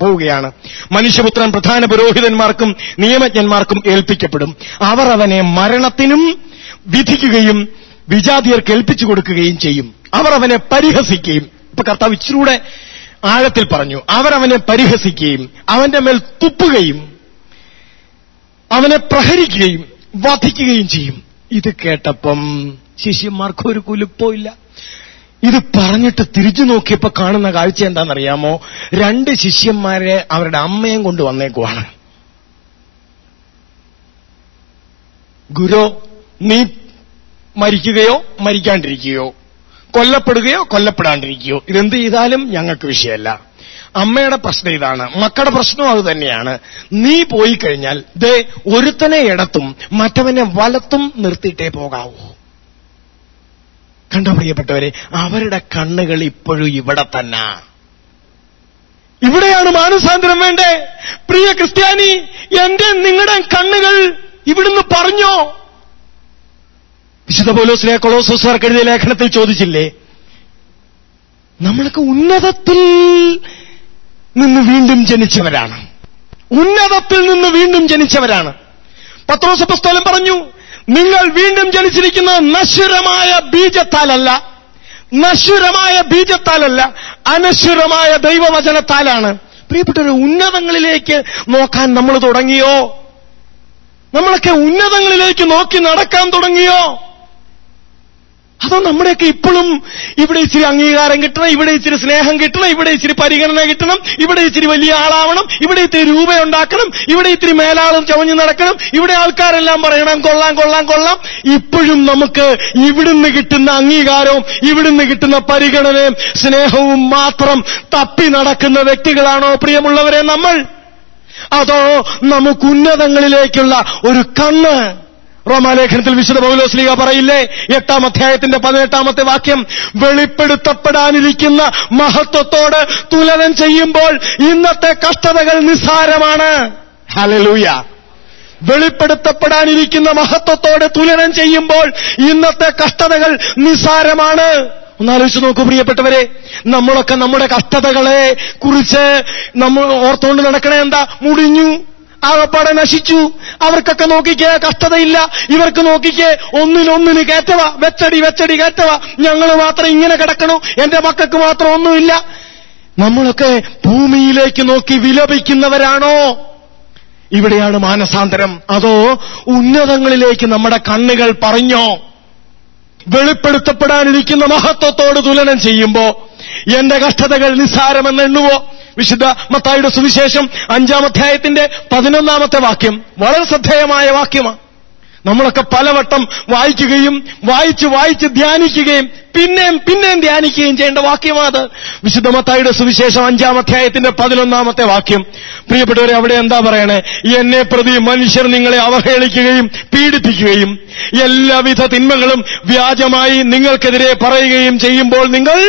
പോവുകയാണ്. മനുഷ്യപുത്രൻ പ്രധാന പുരോഹിതന്മാർക്കും നിയമജ്ഞന്മാർക്കും ഏൽപ്പിക്കപ്പെടും. അവർ അവനെ മരണത്തിനും വിധിക്കുകയും വിജാതിയർക്ക് ഏൽപ്പിച്ചു കൊടുക്കുകയും ചെയ്യും. അവർ അവനെ പരിഹസിക്കുകയും, ഇപ്പൊ കർത്താവ് ഇച്ചിരൂടെ ആഴത്തിൽ പറഞ്ഞു, അവരവനെ പരിഹസിക്കുകയും അവന്റെ മേൽ തുപ്പുകയും അവനെ പ്രഹരിക്കുകയും വധിക്കുകയും ചെയ്യും. ഇത് കേട്ടപ്പം ശിഷ്യന്മാർക്ക് ഒരു കുലുപ്പോ ഇല്ല. ഇത് പറഞ്ഞിട്ട് തിരിച്ചു നോക്കിയപ്പോ കാണുന്ന കാഴ്ച എന്താണെന്നറിയാമോ? 2 ശിഷ്യന്മാരെ അവരുടെ അമ്മയും കൊണ്ട് വന്നേക്കുവാണ്. ഗുരു, നീ മരിക്കുകയോ മരിക്കാണ്ടിരിക്കുകയോ, കൊല്ലപ്പെടുകയോ കൊല്ലപ്പെടാണ്ടിരിക്കുകയോ, ഇതെന്ത് ചെയ്താലും ഞങ്ങൾക്ക് വിഷയമല്ല. അമ്മയുടെ പ്രശ്നം ഇതാണ്, മക്കളുടെ പ്രശ്നവും അത് തന്നെയാണ്. നീ പോയി കഴിഞ്ഞാൽ ദേ ഒരുത്തനെ ഇടത്തും മറ്റവനെ വലത്തും നിർത്തിയിട്ടേ പോകാവൂ. കണ്ടോ പ്രിയപ്പെട്ടവരെ, അവരുടെ കണ്ണുകൾ ഇപ്പോഴും ഇവിടെ തന്നെ. ഇവിടെയാണ് മാനസാന്തരം വേണ്ടേ? പ്രിയ ക്രിസ്ത്യാനി, എന്റെ നിങ്ങളുടെ കണ്ണുകൾ ഇവിടുന്ന് പറഞ്ഞോ? വിശുദ്ധ പൗലോസ് കൊളോസ്യർക്ക് എഴുതിയ ലേഖനത്തിൽ ചോദിച്ചില്ലേ, നമ്മളൊക്കെ ഉന്നതത്തിൽ നിന്ന് വീണ്ടും ജനിച്ചവരാണ്. ഉന്നതത്തിൽ നിന്ന് വീണ്ടും ജനിച്ചവരാണ്. പത്രോസ് അപ്പോസ്തലൻ പറഞ്ഞു, നിങ്ങൾ വീണ്ടും ജനിച്ചിരിക്കുന്നത് നശ്വരമായ ബീജത്താലല്ല, നശ്വരമായ ബീജത്താലല്ല, അനശ്വരമായ ദൈവവചനത്താലാണ്. പ്രിയപ്പെട്ടവരെ, ഉന്നതങ്ങളിലേക്ക് നോക്കാൻ നമ്മൾ തുടങ്ങിയോ? നമ്മളൊക്കെ ഉന്നതങ്ങളിലേക്ക് നോക്കി നടക്കാൻ തുടങ്ങിയോ? അതോ നമ്മുടെയൊക്കെ ഇപ്പോഴും ഇവിടെ ഇച്ചിരി അംഗീകാരം കിട്ടണം, ഇവിടെ ഇച്ചിരി സ്നേഹം കിട്ടണം, ഇവിടെ ഇച്ചിരി പരിഗണന കിട്ടണം, ഇവിടെ ഇച്ചിരി വലിയ ആളാവണം, ഇവിടെ ഇത്തിരി രൂപയുണ്ടാക്കണം, ഇവിടെ ഇത്തിരി മേലാളും ചവഞ്ഞു നടക്കണം, ഇവിടെ ആൾക്കാരെല്ലാം പറയണം കൊള്ളാം കൊള്ളാം കൊള്ളാം. ഇപ്പോഴും നമുക്ക് ഇവിടുന്ന് കിട്ടുന്ന അംഗീകാരവും ഇവിടുന്ന് കിട്ടുന്ന പരിഗണനയും സ്നേഹവും മാത്രം തപ്പി നടക്കുന്ന വ്യക്തികളാണോ പ്രിയമുള്ളവരെ നമ്മൾ? അതോ നമുക്ക് ഉന്നതങ്ങളിലേക്കുള്ള ഒരു കണ്ണ്? റോമാലേഖനത്തിൽ വിശുദ്ധ പൗലോസ് ശ്ലീഹ പറയില്ലേ, 8-ാം അധ്യായത്തിന്റെ 18-ാമത്തെ വാക്യം, വെളിപ്പെടുത്തപ്പെടാനിരിക്കുന്ന മഹത്വത്തോട് തുലനം ചെയ്യുമ്പോൾ ഇന്നത്തെ കഷ്ടതകൾ നിസ്സാരമാണ്. ഹല്ലേലൂയ. വെളിപ്പെടുത്തപ്പെടാനിരിക്കുന്ന മഹത്വത്തോട് തുലനം ചെയ്യുമ്പോൾ ഇന്നത്തെ കഷ്ടതകൾ നിസ്സാരമാണ്. ഒന്നാലോചിച്ച് നോക്കൂ പ്രിയപ്പെട്ടവരെ, നമ്മളൊക്കെ നമ്മുടെ കഷ്ടതകളെ കുറിച്ച് നമ്മൾ ഓർത്തുകൊണ്ട് നടക്കണേ എന്താ? മുടിഞ്ഞു, ആകപ്പാടെ നശിച്ചു. അവർക്കൊക്കെ നോക്കിക്കേ കഷ്ടതയില്ല, ഇവർക്ക് നോക്കിക്കേ ഒന്നിനൊന്നിന് കയറ്റവ, വെച്ചടി വെച്ചടി കയറ്റവ. ഞങ്ങൾ മാത്രം ഇങ്ങനെ കിടക്കണു, എന്റെ മക്കൾക്ക് മാത്രം ഒന്നുമില്ല. നമ്മളൊക്കെ ഭൂമിയിലേക്ക് നോക്കി വിലപിക്കുന്നവരാണോ? ഇവിടെയാണ് മാനസാന്തരം. അതോ ഉന്നതങ്ങളിലേക്ക് നമ്മുടെ കണ്ണുകൾ പറഞ്ഞോ? വെളിപ്പെടുത്തപ്പെടാനിരിക്കുന്ന മഹത്വത്തോട് തുലനം ചെയ്യുമ്പോ എന്റെ കഷ്ടതകൾ നിസ്സാരമെന്ന് എണ്ണുവോ? വിശുദ്ധ മത്തായിയുടെ സുവിശേഷം 5-ാം അധ്യായത്തിന്റെ 11-ാമത്തെ വാക്യം വളരെ ശ്രദ്ധേയമായ വാക്യമാണ്. നമ്മളൊക്കെ പലവട്ടം വായിക്കുകയും വായിച്ച് ധ്യാനിക്കുകയും പിന്നെയും ധ്യാനിക്കുകയും ചെയ്യേണ്ട വാക്യമാണ്. വിശുദ്ധ മത്തായിയുടെ സുവിശേഷം 5-ാം അധ്യായത്തിന്റെ 11-ാമത്തെ വാക്യം. പ്രിയപ്പെട്ടവരെ, അവിടെ എന്താ പറയണേ? എന്നെ പ്രതി മനുഷ്യർ നിങ്ങളെ അവഹേളിക്കുകയും പീഡിപ്പിക്കുകയും എല്ലാവിധ തിന്മകളും വ്യാജമായി നിങ്ങൾക്കെതിരെ പറയുകയും ചെയ്യുമ്പോൾ നിങ്ങൾ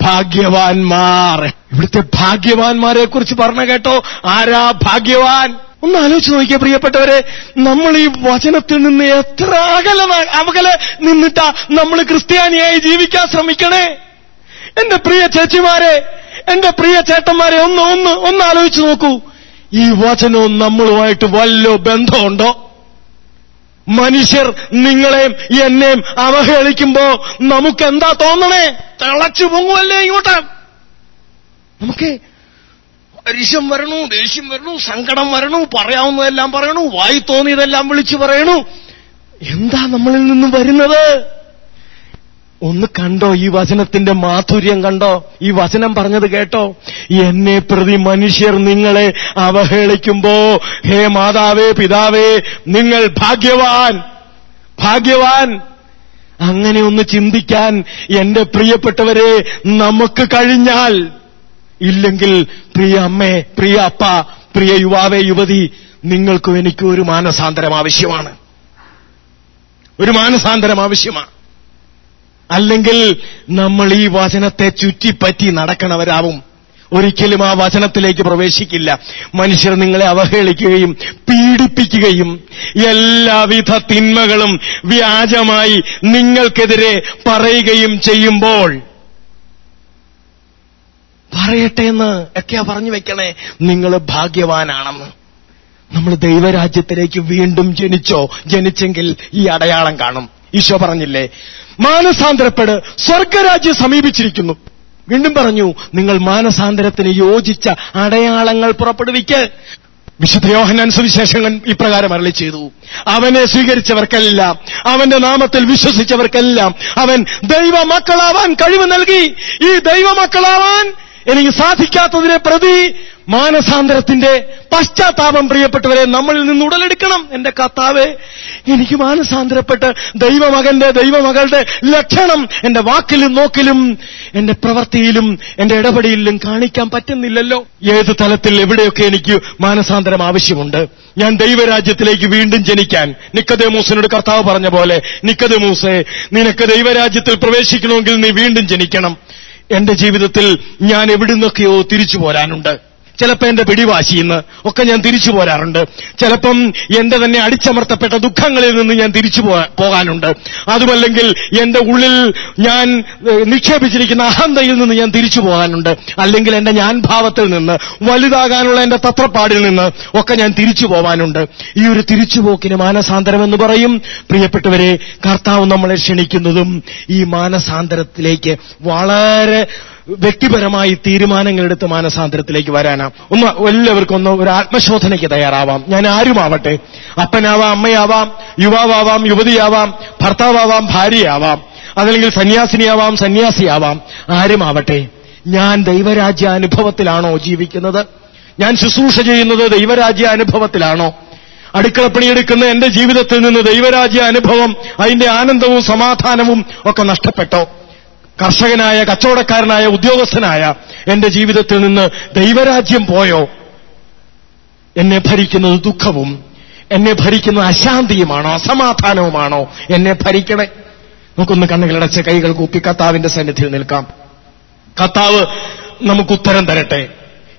ഭാഗ്യവാന്മാർ. ഇവിടുത്തെ ഭാഗ്യവാന്മാരെ കുറിച്ച് പറഞ്ഞു കേട്ടോ? ആരാ ഭാഗ്യവാൻ? ഒന്ന് ആലോചിച്ച് നോക്കിയേ പ്രിയപ്പെട്ടവരെ, നമ്മൾ ഈ വചനത്തിൽ നിന്ന് എത്ര അകലെ നിന്നിട്ടാ നമ്മൾ ക്രിസ്ത്യാനിയായി ജീവിക്കാൻ ശ്രമിക്കണേ. എന്റെ പ്രിയ ചേച്ചിമാരെ, എന്റെ പ്രിയ ചേട്ടന്മാരെ, ഒന്ന് ആലോചിച്ച് നോക്കൂ. ഈ വചനവും നമ്മളുമായിട്ട് വല്ല ബന്ധമുണ്ടോ? മനുഷ്യർ നിങ്ങളെയും എന്നെയും അവഹേളിക്കുമ്പോ നമുക്ക് എന്താ തോന്നണേ? തിളച്ചു പൊങ്ങുമല്ലേ ഇങ്ങോട്ട്? നമുക്ക് അരിശം വരണു, ദേഷ്യം വരണു, സങ്കടം വരണു, പറയാവുന്നതെല്ലാം പറയണു, വായി തോന്നിയതെല്ലാം വിളിച്ചു പറയണു. എന്താ നമ്മളിൽ നിന്ന് വരുന്നത്? ഒന്ന് കണ്ടോ ഈ വചനത്തിന്റെ മാധുര്യം? കണ്ടോ ഈ വചനം പറഞ്ഞത് കേട്ടോ? എന്നെ പ്രതി മനുഷ്യർ നിങ്ങളെ അവഹേളിക്കുമ്പോ ഹേ മാതാവേ പിതാവേ നിങ്ങൾ ഭാഗ്യവാൻ, ഭാഗ്യവാൻ. അങ്ങനെ ഒന്ന് ചിന്തിക്കാൻ എന്റെ പ്രിയപ്പെട്ടവരെ നമുക്ക് കഴിഞ്ഞാൽ, ഇല്ലെങ്കിൽ പ്രിയ അമ്മേ, പ്രിയ അപ്പ, പ്രിയ യുവാവേ യുവതി, നിങ്ങൾക്കും എനിക്കും ഒരു മാനസാന്തരം ആവശ്യമാണ്. ഒരു മാനസാന്തരം ആവശ്യമാണ്. അല്ലെങ്കിൽ നമ്മൾ ഈ വചനത്തെ ചുറ്റിപ്പറ്റി നടക്കണവരാവും. ഒരിക്കലും ആ വചനത്തിലേക്ക് പ്രവേശിക്കില്ല. മനുഷ്യർ നിങ്ങളെ അവഹേളിക്കുകയും പീഡിപ്പിക്കുകയും എല്ലാവിധ തിന്മകളും വ്യാജമായി നിങ്ങൾക്കെതിരെ പറയുകയും ചെയ്യുമ്പോൾ പറയട്ടെ എന്ന് ഒക്കെയാ പറഞ്ഞു വെക്കണേ, നിങ്ങൾ ഭാഗ്യവാനാണെന്ന്. നമ്മൾ ദൈവരാജ്യത്തിലേക്ക് വീണ്ടും ജനിച്ചെങ്കിൽ ഈ അടയാളം കാണും. ഈശോ പറഞ്ഞില്ലേ, മാനസാന്തരപ്പെട്, സ്വർഗരാജ്യം സമീപിച്ചിരിക്കുന്നു. വീണ്ടും പറഞ്ഞു, നിങ്ങൾ മാനസാന്തരത്തിന് യോജിച്ച അടയാളങ്ങൾ പുറപ്പെടുവിക്ക്. വിശുദ്ധ യോഹന്നാൻ സുവിശേഷകൻ ഇപ്രകാരം അരുളി ചെയ്തു, അവനെ സ്വീകരിച്ചവർക്കെല്ലാം, അവന്റെ നാമത്തിൽ വിശ്വസിച്ചവർക്കെല്ലാം അവൻ ദൈവമക്കളാവാൻ കഴിവ് നൽകി. ഈ ദൈവമക്കളാവാൻ എനിക്ക് സാധിക്കാത്തതിനെ പ്രതി മാനസാന്തരത്തിന്റെ പശ്ചാത്താപം പ്രിയപ്പെട്ടവരെ നമ്മളിൽ നിന്ന് ഉടലെടുക്കണം. എന്റെ കർത്താവേ, എനിക്ക് മാനസാന്തരപ്പെട്ട് ദൈവമകളുടെ ലക്ഷണം എന്റെ വാക്കിലും നോക്കിലും എന്റെ പ്രവൃത്തിയിലും എന്റെ ഇടപെടലിലും കാണിക്കാൻ പറ്റുന്നില്ലല്ലോ. ഏത് തലത്തിൽ എവിടെയൊക്കെ എനിക്ക് മാനസാന്തരം ആവശ്യമുണ്ട്. ഞാൻ ദൈവരാജ്യത്തിലേക്ക് വീണ്ടും ജനിക്കാൻ നിക്കോദേമോസിനോട് കർത്താവ് പറഞ്ഞ പോലെ, നിക്കോദേമോസേ, നിനക്ക് ദൈവരാജ്യത്തിൽ പ്രവേശിക്കണമെങ്കിൽ നീ വീണ്ടും ജനിക്കണം. എന്റെ ജീവിതത്തിൽ ഞാൻ എവിടുന്നൊക്കെയോ തിരിച്ചു പോരാനുണ്ട്. ചിലപ്പോൾ എന്റെ പിടിവാശിന്ന് ഒക്കെ ഞാൻ തിരിച്ചു പോരാറുണ്ട്. ചിലപ്പം എന്റെ തന്നെ അടിച്ചമർത്തപ്പെട്ട ദുഃഖങ്ങളിൽ നിന്ന് ഞാൻ തിരിച്ചു പോകാനുണ്ട്. അതുമല്ലെങ്കിൽ എന്റെ ഉള്ളിൽ ഞാൻ നിക്ഷേപിച്ചിരിക്കുന്ന അഹന്തയിൽ നിന്ന് ഞാൻ തിരിച്ചു പോകാനുണ്ട്. അല്ലെങ്കിൽ എന്റെ ഞാൻ ഭാവത്തിൽ നിന്ന്, വലുതാകാനുള്ള എന്റെ തത്രപ്പാടിൽ നിന്ന് ഒക്കെ ഞാൻ തിരിച്ചു പോകാനുണ്ട്. ഈ ഒരു തിരിച്ചുപോക്കിന് മാനസാന്തരം എന്ന് പറയും. പ്രിയപ്പെട്ടവരെ, കർത്താവ് നമ്മളെ ക്ഷണിക്കുന്നതും ഈ മാനസാന്തരത്തിലേക്ക് വളരെ വ്യക്തിപരമായി തീരുമാനങ്ങളെടുത്ത് മാനസാന്തരത്തിലേക്ക് വരാനാണ്. എല്ലാവർക്കും ഒരു ആത്മശോധനയ്ക്ക് തയ്യാറാവാം. ഞാൻ ആരുമാവട്ടെ, അപ്പനാവാം, അമ്മയാവാം, യുവാവാം, യുവതിയാവാം, ഭർത്താവാം, ഭാര്യയാവാം, അതല്ലെങ്കിൽ സന്യാസിനിയാവാം, സന്യാസിയാവാം, ആരുമാവട്ടെ, ഞാൻ ദൈവരാജ്യ അനുഭവത്തിലാണോ ജീവിക്കുന്നത്? ഞാൻ ശുശ്രൂഷ ചെയ്യുന്നത് ദൈവരാജ്യ അനുഭവത്തിലാണോ? അടുക്കളപ്പണിയെടുക്കുന്ന എന്റെ ജീവിതത്തിൽ നിന്ന് ദൈവരാജ്യ അനുഭവം, അതിന്റെ ആനന്ദവും സമാധാനവും ഒക്കെ നഷ്ടപ്പെട്ടോ? കർഷകനായ, കച്ചവടക്കാരനായ, ഉദ്യോഗസ്ഥനായ എന്റെ ജീവിതത്തിൽ നിന്ന് ദൈവരാജ്യം പോയോ? എന്നെ ഭരിക്കുന്നത് ദുഃഖവും എന്നെ ഭരിക്കുന്നത് അശാന്തിയുമാണോ, അസമാധാനവുമാണോ എന്നെ ഭരിക്കണേ? നമുക്കൊന്ന് കണ്ണുകളടച്ച് കൈകൾ കൂപ്പി കർത്താവിന്റെ സന്നിധിയിൽ നിൽക്കാം. കർത്താവ് നമുക്ക് ഉത്തരം തരട്ടെ.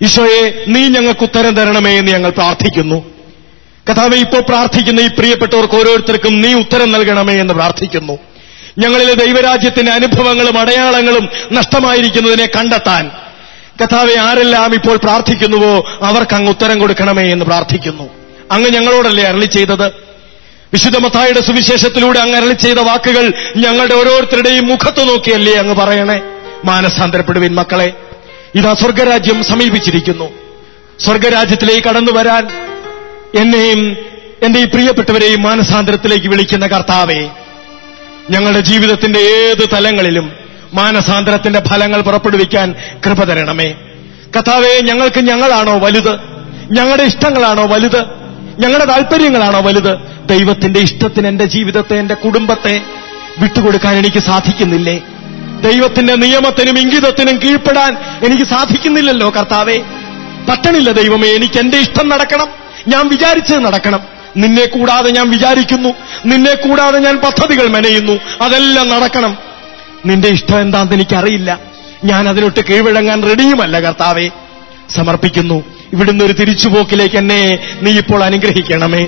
ഈശോയെ, നീ ഞങ്ങൾക്ക് ഉത്തരം തരണമേ എന്ന് ഞങ്ങൾ പ്രാർത്ഥിക്കുന്നു. കർത്താവേ, ഇപ്പോൾ പ്രാർത്ഥിക്കുന്ന ഈ പ്രിയപ്പെട്ടവർക്ക് ഓരോരുത്തർക്കും നീ ഉത്തരം നൽകണമേ എന്ന് പ്രാർത്ഥിക്കുന്നു. ഞങ്ങളിലെ ദൈവരാജ്യത്തിന്റെ അനുഭവങ്ങളും അടയാളങ്ങളും നഷ്ടമായിരിക്കുന്നതിനെ കണ്ടെത്താൻ കർത്താവേ, ആരെല്ലാം ഇപ്പോൾ പ്രാർത്ഥിക്കുന്നുവോ അവർക്ക് അങ്ങ് ഉത്തരം കൊടുക്കണമേ എന്ന് പ്രാർത്ഥിക്കുന്നു. അങ്ങ് ഞങ്ങളോടല്ലേ അരുളി ചെയ്തത്? വിശുദ്ധ മത്തായിയുടെ സുവിശേഷത്തിലൂടെ അങ്ങ് അരുളി ചെയ്ത വാക്കുകൾ ഞങ്ങളുടെ ഓരോരുത്തരുടെയും മുഖത്ത് നോക്കിയല്ലേ അങ്ങ് പറയണേ, മാനസാന്തരപ്പെടുവിൻ മക്കളെ, ഇതാ സ്വർഗരാജ്യം സമീപിച്ചിരിക്കുന്നു. സ്വർഗരാജ്യത്തിലേക്ക് കടന്നു വരാൻ എന്നെയും എന്റെ ഈ പ്രിയപ്പെട്ടവരെയും മാനസാന്തരത്തിലേക്ക് വിളിക്കുന്ന കർത്താവേ, ഞങ്ങളുടെ ജീവിതത്തിന്റെ ഏത് തലങ്ങളിലും മാനസാന്തരത്തിന്റെ ഫലങ്ങൾ പുറപ്പെടുവിക്കാൻ കൃപ തരണമേ. കർത്താവേ, ഞങ്ങൾക്ക് ഞങ്ങളാണോ വലുത്? ഞങ്ങളുടെ ഇഷ്ടങ്ങളാണോ വലുത്? ഞങ്ങളുടെ താല്പര്യങ്ങളാണോ വലുത്? ദൈവത്തിന്റെ ഇഷ്ടത്തിന് എന്റെ ജീവിതത്തെ, എന്റെ കുടുംബത്തെ വിട്ടുകൊടുക്കാൻ എനിക്ക് സാധിക്കുന്നില്ലേ? ദൈവത്തിന്റെ നിയമത്തിനും ഇംഗിതത്തിനും കീഴ്പ്പെടാൻ എനിക്ക് സാധിക്കുന്നില്ലല്ലോ കർത്താവേ. പറ്റണില്ല ദൈവമേ, എനിക്ക് എന്റെ ഇഷ്ടം നടക്കണം, ഞാൻ വിചാരിച്ചത് നടക്കണം. നിന്നെ കൂടാതെ ഞാൻ വിചാരിക്കുന്നു, നിന്നെ കൂടാതെ ഞാൻ പദ്ധതികൾ മെനയുന്നു, അതെല്ലാം നടക്കണം. നിന്റെ ഇഷ്ടം എന്താണെന്ന് എനിക്കറിയില്ല, ഞാൻ അതിനൊട്ട് കീഴ്വഴങ്ങാൻ റെഡിയുമല്ല കർത്താവേ. സമർപ്പിക്കുന്നു. ഇവിടുന്ന് ഒരു തിരിച്ചുപോക്കിലേക്ക് എന്നെ നീ ഇപ്പോൾ അനുഗ്രഹിക്കണമേ.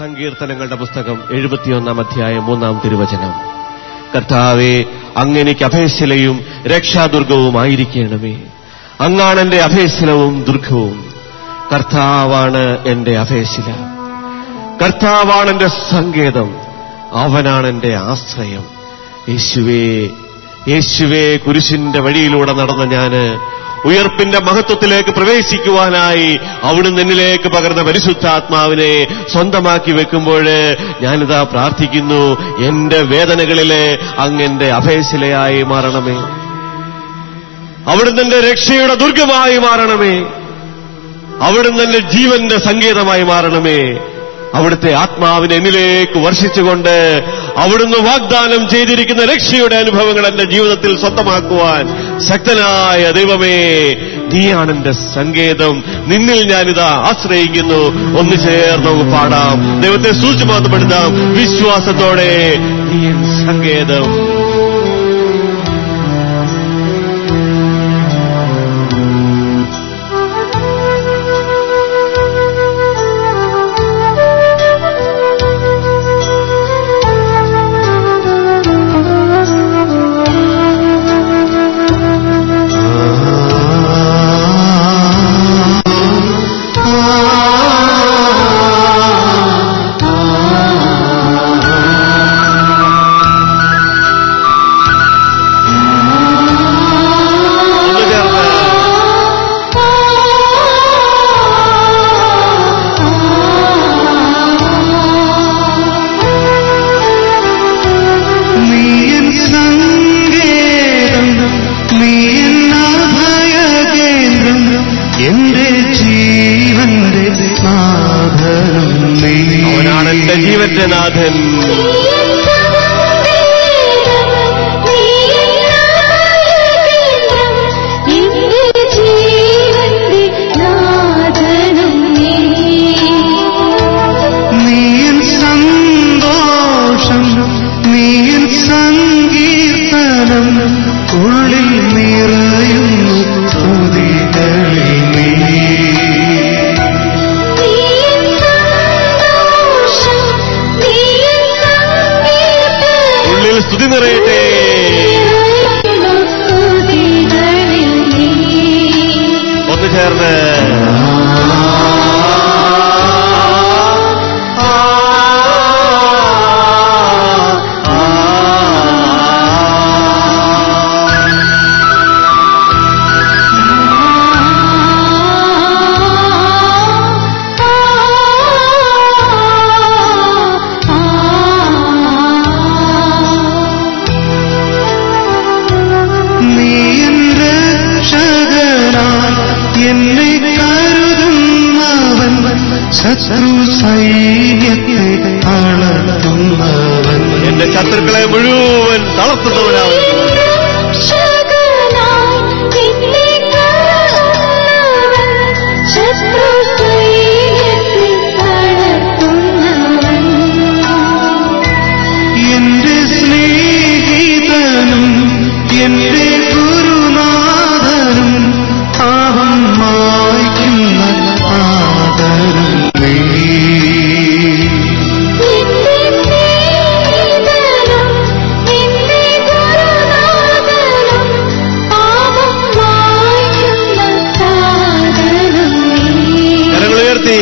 സങ്കീർത്തനങ്ങളുടെ പുസ്തകം 71-ാം അധ്യായം 3-ാം തിരുവചനം. കർത്താവേ, അങ്ങെനിക്ക് അഭയശിലയും രക്ഷാദുർഗവുമായിരിക്കണമേ. അങ്ങാണ് എന്റെ അഭയശിലവും ദുർഗവും. കർത്താവാണ് എന്റെ അഭയശില, കർത്താവാണ് എന്റെ സങ്കേതം, അവനാണ് എന്റെ ആശ്രയം. യേശുവേ, യേശുവേ, കുരിശിന്റെ വഴിയിലൂടെ നടന്ന ഞാന് ഉയർപ്പിന്റെ മഹത്വത്തിലേക്ക് പ്രവേശിക്കുവാനായി അവിടുന്ന് എന്നിലേക്ക് പകർന്ന പരിശുദ്ധാത്മാവിനെ സ്വന്തമാക്കി വെക്കുമ്പോൾ ഞാനിതാ പ്രാർത്ഥിക്കുന്നു, എന്റെ വേദനകളിലെ അങ്ങെന്റെ അഭയശിലയായി മാറണമേ. അവിടുന്ന് എന്റെ രക്ഷയുടെ ദുർഗമായി മാറണമേ. അവിടുന്ന് എന്റെ ജീവന്റെ സങ്കേതമായി മാറണമേ. അവിടുത്തെ ആത്മാവിനെ എന്നിലേക്ക് വർഷിച്ചുകൊണ്ട് അവിടുന്ന് വാഗ്ദാനം ചെയ്തിരിക്കുന്ന രക്ഷയുടെ അനുഭവങ്ങൾ എന്റെ ജീവിതത്തിൽ സ്വന്തമാക്കുവാൻ ശക്തനായ ദൈവമേ, നീയാണ് എന്റെ സങ്കേതം, നിന്നിൽ ഞാനിതാ ആശ്രയിക്കുന്നു. ഒന്ന് ചേർന്ന് പാടാം, ദൈവത്തെ സൂക്ഷിമാപ്പെടുത്താം വിശ്വാസത്തോടെ. നീ എൻ സങ്കേതം. ജീവന്റെ നാഥൻ. സന്തോഷം നീയൻ സങ്കീർത്തനം ഉള്ളിൽ നിറയുന്നു സ്തുതികളിൽ നീ. സ്തുതി നിറയട്ടെ. ഒന്ന് ചേർന്ന് എന്നെ കരുതുന്നവൻ, ശത്രു സൈന്യത്തെ തളർത്തുന്നവൻ, എന്റെ ശത്രുക്കളെ മുഴുവൻ തളർത്തുന്നവനാണ്. എന്റെ സ്നേഹിതനും എന്റെ ഗുരുനാഥനും പാപം മായ്ക്കുന്ന ആദരം നീ. കരങ്ങളുയർത്തി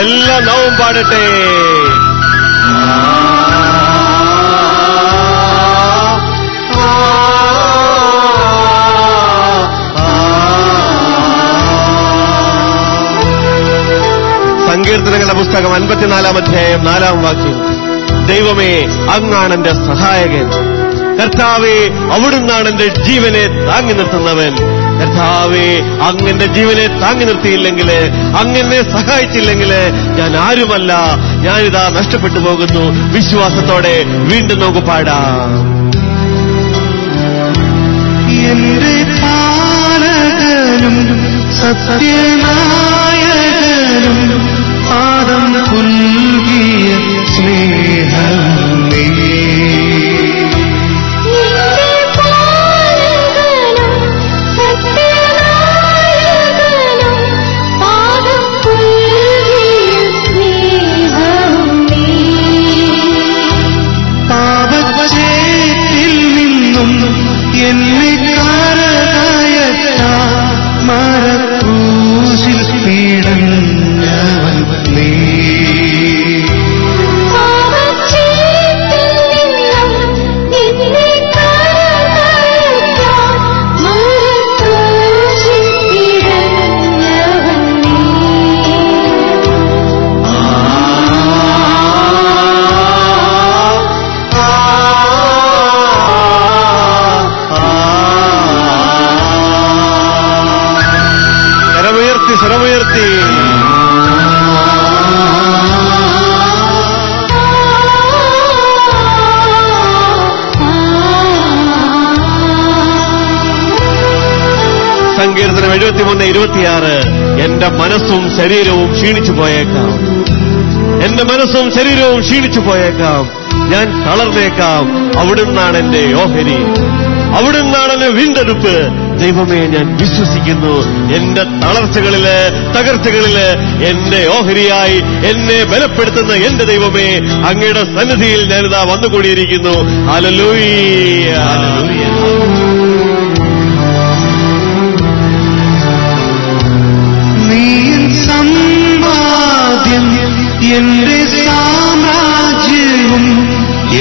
എല്ലാ നാവും പാടട്ടെ. സങ്കീർത്തനങ്ങളുടെ പുസ്തകം 54-ാം അധ്യായം 4-ാം വാക്യം. ദൈവമേ, അങ്ങാണ് എന്റെ സഹായകൻ. കർത്താവേ, അവിടുന്നാണ് എന്റെ ജീവനെ താങ്ങി നിർത്തുന്നവൻ. കർത്താവേ, അങ്ങന്റെ ജീവനെ താങ്ങി നിർത്തിയില്ലെങ്കിൽ, അങ്ങനെ സഹായിച്ചില്ലെങ്കിൽ ഞാൻ ആരുമല്ല. ഞാനിതാ നഷ്ടപ്പെട്ടു പോകുന്നു. വിശ്വാസത്തോടെ വീണ്ടും നമുക്ക് പാടാം. എന്റെ പാലകനും സത്യനായകനും പാദം പുൽകിയ സ്നേഹം നീ. നിന്നും എന്നെ കരകയറ്റ മരക്രൂശിൽ പീഡഞ്ഞവൻ നീ. സ്വരമുയർത്തി സങ്കീർത്തനം 73:26. എന്റെ മനസ്സും ശരീരവും ക്ഷീണിച്ചു പോയേക്കാം, എന്റെ മനസ്സും ശരീരവും ക്ഷീണിച്ചു പോയേക്കാം, ഞാൻ തളർന്നേക്കാം. അവിടുന്നാണ് എന്റെ ഓഹരി, അവിടുന്നാണ് എന്നെ വീണ്ടെടുപ്പ്. ദൈവമേ, ഞാൻ വിശ്വസിക്കുന്നു. എന്റെ തളർച്ചകളില് തകർച്ചകളില് എന്റെ ഓഹരിയായി എന്നെ ബലപ്പെടുത്തുന്ന എന്റെ ദൈവമേ, അങ്ങയുടെ സന്നിധിയിൽ ഞാനിതാ വന്നുകൂടിയിരിക്കുന്നു. ഹല്ലേലൂയ. നീ സമ്പാദ്യം എന്റെ സാമ്രാജ്യവും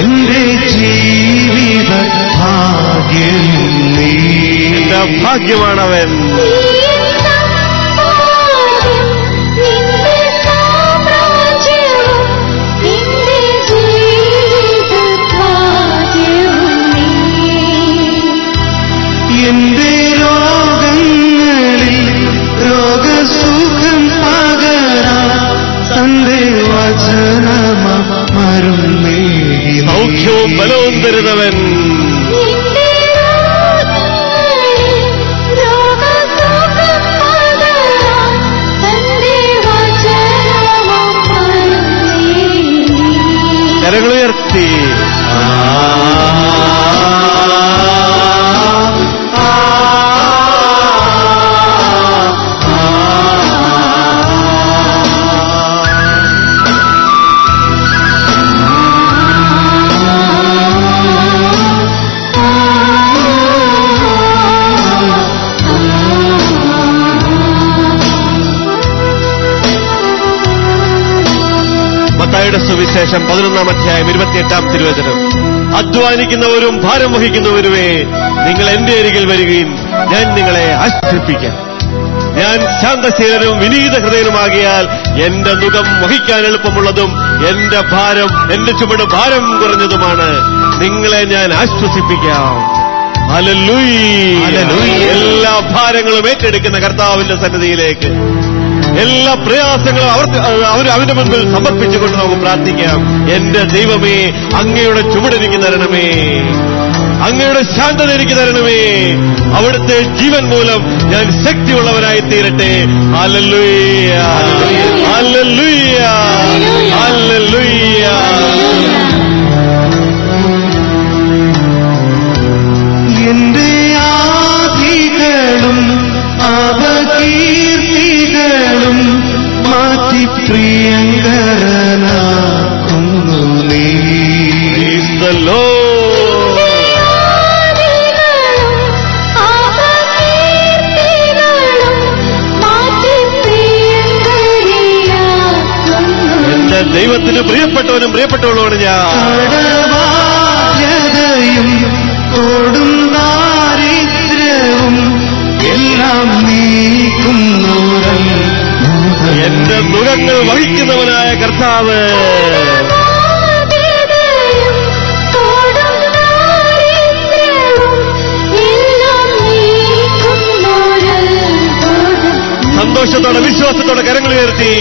എന്റെ ജീവിത ഭാഗ്യവും നീ. എന്റെ ഭാഗ്യമാണവൻ. എന്റെ രോഗങ്ങളിൽ രോഗസുഖം പകരാൻ തന്റെ വചനമരുന്നേ. സൗഖ്യവും ബലവും തരുന്നവൻ. കരങ്ങളുയർത്തി മത്തായിയുടെ സുവിശേഷം 11:28. അധ്വാനിക്കുന്നവരും ഭാരം വഹിക്കുന്നവരുമേ, നിങ്ങൾ എന്റെ അരികിൽ വരികയും ഞാൻ നിങ്ങളെ ആശ്വസിപ്പിക്കാം. ഞാൻ ശാന്തശീലനും വിനീത ഹൃദയനുമാകിയാൽ എന്റെ നുകം വഹിക്കാൻ എളുപ്പമുള്ളതും എന്റെ ചുമട് ഭാരം കുറഞ്ഞതുമാണ്. നിങ്ങളെ ഞാൻ ആശ്വസിപ്പിക്കാം. ഹല്ലേലൂയ. എല്ലാ ഭാരങ്ങളും ഏറ്റെടുക്കുന്ന കർത്താവിന്റെ സന്നിധിയിലേക്ക് എല്ലാ പ്രയാസങ്ങളും അവന്റെ മുൻപിൽ സമർപ്പിച്ചുകൊണ്ട് നമുക്ക് പ്രാർത്ഥിക്കാം. എന്റെ ദൈവമേ, അങ്ങയുടെ ചുമടെനിക്ക് തരണമേ, അങ്ങയുടെ ശാന്തത എനിക്ക് തരണമേ. അവിടുത്തെ ജീവൻ മൂലം ഞാൻ ശക്തിയുള്ളവനായി തീരട്ടെ. Hallelujah, hallelujah, hallelujah. എന്റെ ആധികളും അപകീർത്തികളും മാറ്റി പ്രിയങ്കരനാക്കുന്നു നീ. Praise the Lord. എന്റെ ദൈവത്തിന് പ്രിയപ്പെട്ടവനും പ്രിയപ്പെട്ടവളുമാണ് ഞാൻ. കടബാധ്യതയും കൊടും ദാരിദ്ര്യവും എല്ലാം നീക്കുന്നവൻ എന്റെ നുകങ്ങൾ വഹിക്കുന്നവനായ കർത്താവ്. സന്തോഷത്തോടെ വിശ്വാസത്തോടെ കരങ്ങൾ ഉയർത്തി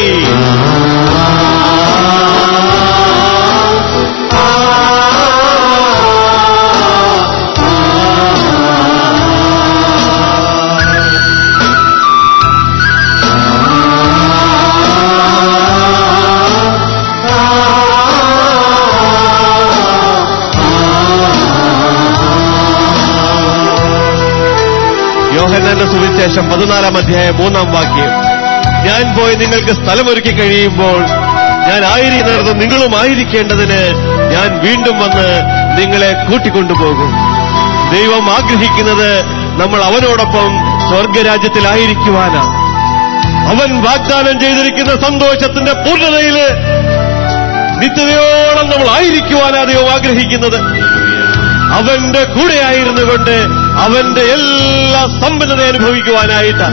യോഹന്നാന്റെ സുവിശേഷം 14:3. ഞാൻ പോയി നിങ്ങൾക്ക് സ്ഥലമൊരുക്കി കഴിയുമ്പോൾ ഞാൻ ആയിരിക്കുന്നിടത്ത് നിങ്ങളും ആയിരിക്കേണ്ടതിന് ഞാൻ വീണ്ടും വന്ന് നിങ്ങളെ കൂട്ടിക്കൊണ്ടുപോകും. ദൈവം ആഗ്രഹിക്കുന്നത് നമ്മൾ അവനോടൊപ്പം സ്വർഗരാജ്യത്തിലായിരിക്കുവാനാണ്. അവൻ വാഗ്ദാനം ചെയ്തിരിക്കുന്ന സന്തോഷത്തിന്റെ പൂർണ്ണതയില് നിത്യതയോളം നമ്മൾ ആയിരിക്കുവാനാണ് ദൈവം ആഗ്രഹിക്കുന്നത്. അവന്റെ കൂടെയായിരുന്നു കൊണ്ട് അവന്റെ എല്ലാ സമ്പന്നത അനുഭവിക്കുവാനായിട്ട്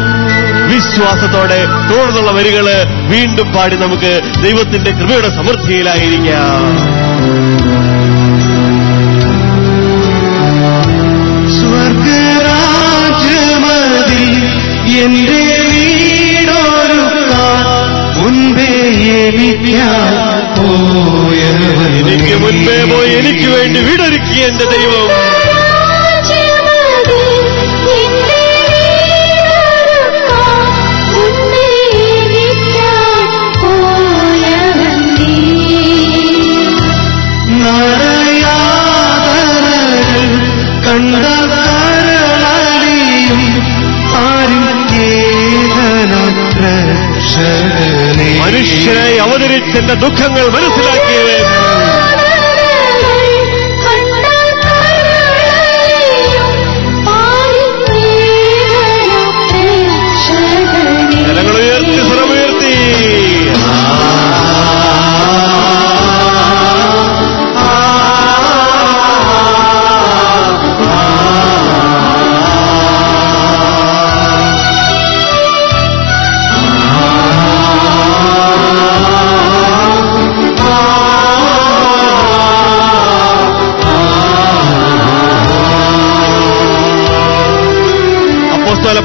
വിശ്വാസത്തോടെ തുടർന്നുള്ള വരികള് വീണ്ടും പാടി നമുക്ക് ദൈവത്തിന്റെ കൃപയുടെ സമൃദ്ധിയിലായിരിക്കാം. സ്വർഗരാജ്യമതിൽ എന്റെ വീടൊരുക്കാൻ മുൻപേ എനിക്ക് മുൻപേ പോയി എനിക്ക് വേണ്ടി വീടൊരുക്കി എന്റെ ദൈവം. മനുഷ്യനായി അവതരിച്ചെന്റെ ദുഃഖങ്ങൾ മനസ്സിലാക്കിയവൻ, ജനങ്ങൾ ഉയർത്തി സ്വരമുയർത്തി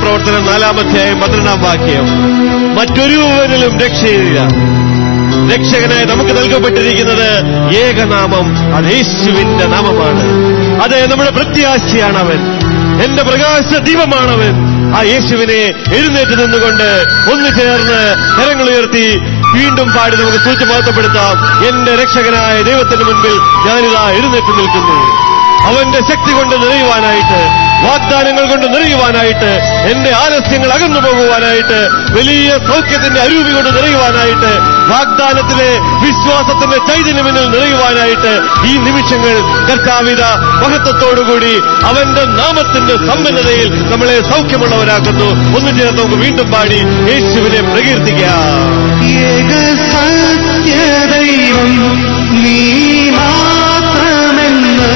പ്രവർത്തനം 4-ാം അധ്യായം 12-ാം വാക്യം. മറ്റൊരുവനിലും രക്ഷയില്ല. രക്ഷകനായി നമുക്ക് നൽകപ്പെട്ടിരിക്കുന്നത് ഏകനാമം, അത് യേശുവിന്റെ നാമമാണ്. അതെ, നമ്മുടെ പ്രത്യാശയാണ് അവൻ. എന്റെ പ്രകാശ ദീപമാണവൻ. ആ യേശുവിനെ എഴുന്നേറ്റ് നിന്നുകൊണ്ട് ഒന്നു ചേർന്ന് കരങ്ങൾ ഉയർത്തി വീണ്ടും പാടി നമുക്ക് സൂചിമഹത്വപ്പെടുത്താം. എന്റെ രക്ഷകനായ ദൈവത്തിന് മുൻപിൽ ഞാനിതാ എഴുന്നേറ്റ് നിൽക്കുന്നു. അവന്റെ ശക്തി കൊണ്ട് നിറയുവാനായിട്ട്, വാഗ്ദാനങ്ങൾ കൊണ്ട് നിറയുവാനായിട്ട്, എന്റെ ആലസ്യങ്ങൾ അകന്നു പോകുവാനായിട്ട്, വലിയ സൗഖ്യത്തിന്റെ അരൂപി കൊണ്ട് നിറയുവാനായിട്ട്, വാഗ്ദാനത്തിലെ വിശ്വാസത്തിന്റെ ചൈതന്യമെന്നിൽ നിറയുവാനായിട്ട് ഈ നിമിഷങ്ങൾ കർത്താവിത മഹത്വത്തോടുകൂടി അവന്റെ നാമത്തിന്റെ സമ്പന്നതയിൽ നമ്മളെ സൗഖ്യമുള്ളവരാക്കുന്നു. ഒന്നു ചേർന്ന് നമുക്ക് വീണ്ടും പാടി യേശുവിനെ പ്രകീർത്തിക്കാം. ഏകസത്യദൈവം നീ മാത്രമെന്ന്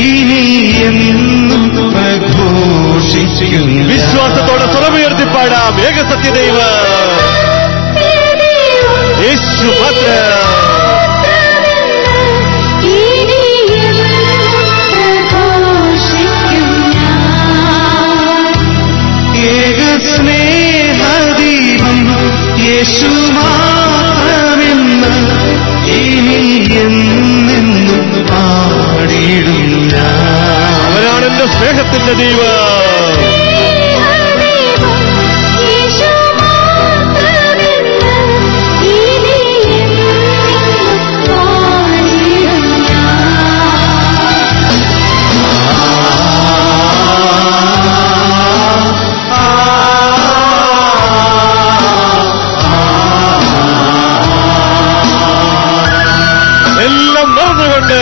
ഇനി എന്നും പ്രഘോഷിക്കും. വിശ്വാസത്തോടെ സ്വരമുയർത്തിപ്പാടാം. ഏകസത്യദൈവം യേശു മാത്രം. ഏകസ്നേഹദീപം യേശു മാത്രമെന്ന് ഇനി എന്നെന്നും പാടിടും ഞാൻ. അവനാണ് എന്റെ സ്നേഹത്തിന്റെ ദൈവം. എല്ലാം മറന്നുകൊണ്ട്